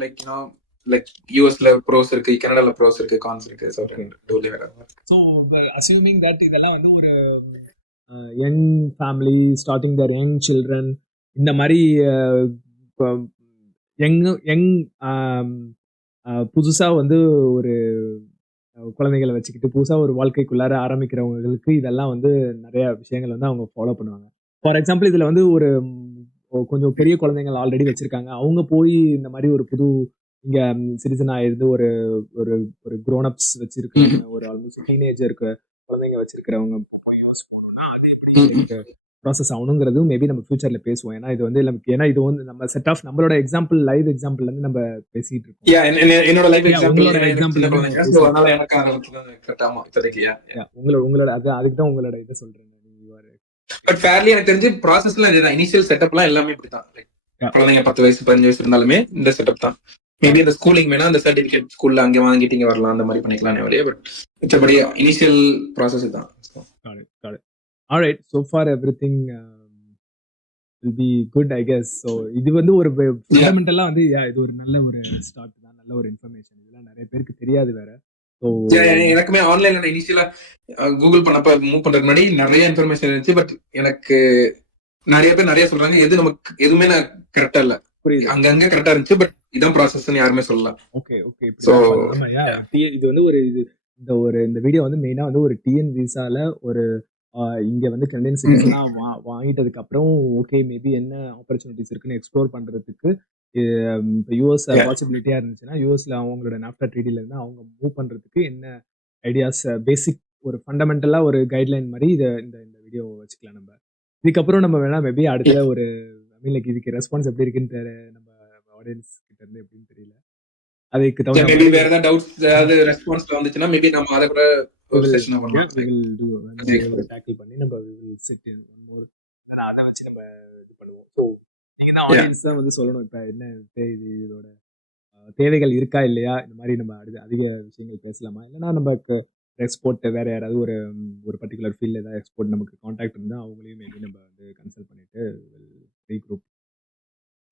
லைக் யூஎஸ்ல ப்ரோஸ் இருக்கு, கனடால ப்ரோஸ் இருக்கு, கான்ஸ் இருக்கு. ஸோ அஸ்யூமிங் தட் இதெல்லாம் வந்து ஒரு யங் ஃபேமிலி ஸ்டார்டிங் தர் யங் சில்ட்ரன், இந்த மாதிரி யங் புதுசா வந்து ஒரு குழந்தைகளை வச்சுக்கிட்டு புதுசா ஒரு வாழ்க்கைக்குள்ளார ஆரம்பிக்கிறவங்களுக்கு இதெல்லாம் வந்து நிறைய விஷயங்கள் வந்து அவங்க ஃபாலோ பண்ணுவாங்க. ஃபார் எக்ஸாம்பிள் இதுல வந்து ஒரு கொஞ்சம் பெரிய குழந்தைகள் ஆல்ரெடி வச்சிருக்காங்க, அவங்க போய் இந்த மாதிரி ஒரு புது இங்க சிட்டிசன் ஆயிருந்து ஒரு ஒரு ஒரு க்ரோன் அப்ஸ் வச்சிருக்காங்க, ஒரு ஆல்மோஸ்ட் டீனேஜருக்கு குழந்தைங்க வச்சிருக்கிறவங்க போய் யோசிச்சு போகணும்னா அது எப்படி ப்ராசஸ் ஆகணுங்கிறதும் மேபி நம்ம ஃபியூச்சர்ல பேசுவோம். ஏன்னா இது வந்து ஏன்னா இது வந்து நம்ம செட் ஆஃப் நம்மளோட எக்ஸாம்பிள், லைவ் எக்ஸாம்பிள்ல இருந்து நம்ம பேசிட்டு இருக்கோம். என்னோட லைஃப் உங்களோட எக்ஸாம்பிள் உங்களோட அதுக்கு தான் உங்களோட இதை சொல்றேன். பட் ஃபேர்லி எனக்கு தெரிஞ்சு ப்ராசஸ்ல இதுதான், இனிஷியல் செட்டப்லாம் எல்லாமே இப்படிதான். குழந்தைங்க 10 வயசு 15 வயசு இருந்தாலுமே இந்த செட்டப் தான். மேபி இந்த ஸ்கூலிங் வேணா அந்த சர்டிபிகேட் ஸ்கூல்ல அங்கே வாங்கிட்டீங்க வரலாம், அந்த மாதிரி பண்ணிக்கலாம் வழியே. பட் மிச்சபடி இனிஷியல் ப்ராசஸ் தான். Alright, so far everything will be good, I guess. So இது வந்து ஒரு ஃபண்டமெண்டலா வந்து இது ஒரு நல்ல ஒரு ஸ்டார்ட் தான், நல்ல ஒரு இன்ஃபர்மேஷன். இதெல்லாம் நிறைய பேருக்கு தெரியாது வேற. எனக்குமே ஆன்லைன்ல இனிஷியலா கூகுள் பண்ணப்ப மூவ் பண்றதுக்கு முன்னாடி நிறைய இன்ஃபர்மேஷன் இருந்துச்சு. பட் எனக்கு நிறைய பேர் நிறைய சொல்றாங்க, எது நமக்கு எதுவுமே கரெக்டா இல்ல, அங்கங்க கரெக்டா இருந்துச்சு, பட் இதான் ப்ராசஸ் யாருமே சொல்லலாம். ஓகே ஓகே சோ இது வந்து ஒரு இந்த வீடியோ வந்து மெயினா வந்து ஒரு டிஎன் விசால ஒரு இங்க வந்து கனடியன் சிட்டிசன்லாம் வாங்கிட்டதுக்கு அப்புறம் ஓகே மேபி என்ன ஆப்பர்ச்சுனிட்டிஸ் இருக்குன்னு எக்ஸ்ப்ளோர் பண்றதுக்கு இப்போ யூஎஸ் பாசிபிலிட்டியா இருந்துச்சுன்னா யூஎஸ்ல அவங்களோட நாஃப்டா ட்ரீடில இருந்து அவங்க மூவ் பண்றதுக்கு என்ன ஐடியாஸ், பேசிக் ஒரு ஃபண்டமெண்டலா ஒரு கைட்லைன் மாதிரி இந்த வீடியோ வச்சுக்கலாம். நம்ம இதுக்கப்புறம் நம்ம வேணா மேபி அடுத்த ஒரு லைக் இதுக்கு ரெஸ்பான்ஸ் எப்படி இருக்குன்னு நம்ம ஆடியன்ஸ் கிட்ட இருந்து எப்படின்னு தெரியல. அதுக்கு மேபி வேற ஏதாவது டவுட்ஸ் ஏதாவது ரெஸ்பான்ஸ் வந்துச்சுன்னா மேபி நம்ம அத கூட ஒரு செஷன் பண்ணலாம். we will do tackle பண்ணி நம்ம we will sit in one more அத வச்சு நம்ம இது பண்ணுவோம். சோ நீங்க தான் ஆடியன்ஸ் தான் வந்து சொல்லணும் இப்ப என்ன இதோட தேவைகள் இருக்கா இல்லையா, இந்த மாதிரி நம்ம அதிக விஷயங்கள் பேசலாமா, இல்லைன்னா நமக்கு எக்ஸ்போர்ட் வேற யாராவது ஒரு பர்டிகுலர் ஃபீல்ட்ல ஏதாவது எக்ஸ்போர்ட் நமக்கு கான்டாக்ட் இருந்தா அவங்களையும் மேபி நம்ம வந்து கன்சல்ட் பண்ணிட்டு ரீக்ரூப்.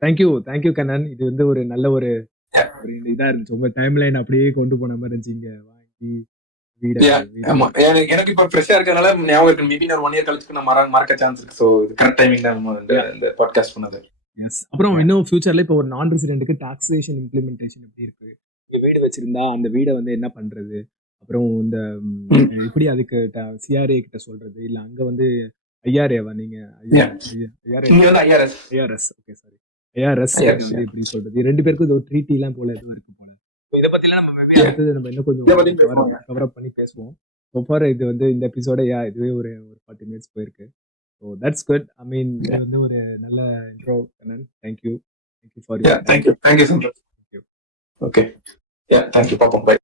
தேங்க்யூ கண்ணன். இது வந்து ஒரு நல்ல ஒரு இதா இருந்துச்சு. உங்க டைம்லைன் அப்படியே கொண்டு போன மாதிரி இருந்துச்சு. இங்க வாங்கி எனக்கு இப்ப ஃப்ரெஷ்ஷா இருக்கறனால ஞாபகம் இருக்கு. மேபி நான் 1 இயர் கழிச்சு நான் மறக்க சான்ஸ் இருக்கு. சோ கரெக்ட் டைமிங் தான் நம்ம இந்த பாட்காஸ்ட் பண்ணது. எஸ். அப்புறம் இன்னும் ஃபியூச்சர்ல இப்ப ஒரு நான் ரெசிடென்ட்க்கு டாக்ஸேஷன் இம்ப்ளிமெண்டேஷன் எப்படி இருக்கு, இந்த வீடு வச்சிருந்தா அந்த வீடை வந்து என்ன பண்றது, அப்புறம் இந்த எப்படி அதுக்கு சிஆர்ஏ கிட்ட சொல்றது, இல்ல அங்க வந்து ஐஆர்ஏவா நீங்க ஐஆர்எஸ் ஓகே சாரி ஐஆர்எஸ் வந்து இப்படி சொல்றது, 2 பேருக்கும் இது ஒரு ட்ரீட்டி எல்லாம் போல எதுவும் இருக்கு போல. இத பத்தி எல்லாம் நம்ம அடுத்தது நம்ம இன்னும் கொஞ்சம் கவர் அப் பண்ணி பேசுவோம். So far இது வந்து இந்த எபிசோட இதுவே ஒரு 40 மினிட்ஸ் போயிருக்கு. So that's good. I mean இது வந்து ஒரு நல்ல intro Kannan. Thank you for your thank you Sandra. Okay, thank you பாப்போம். Bye.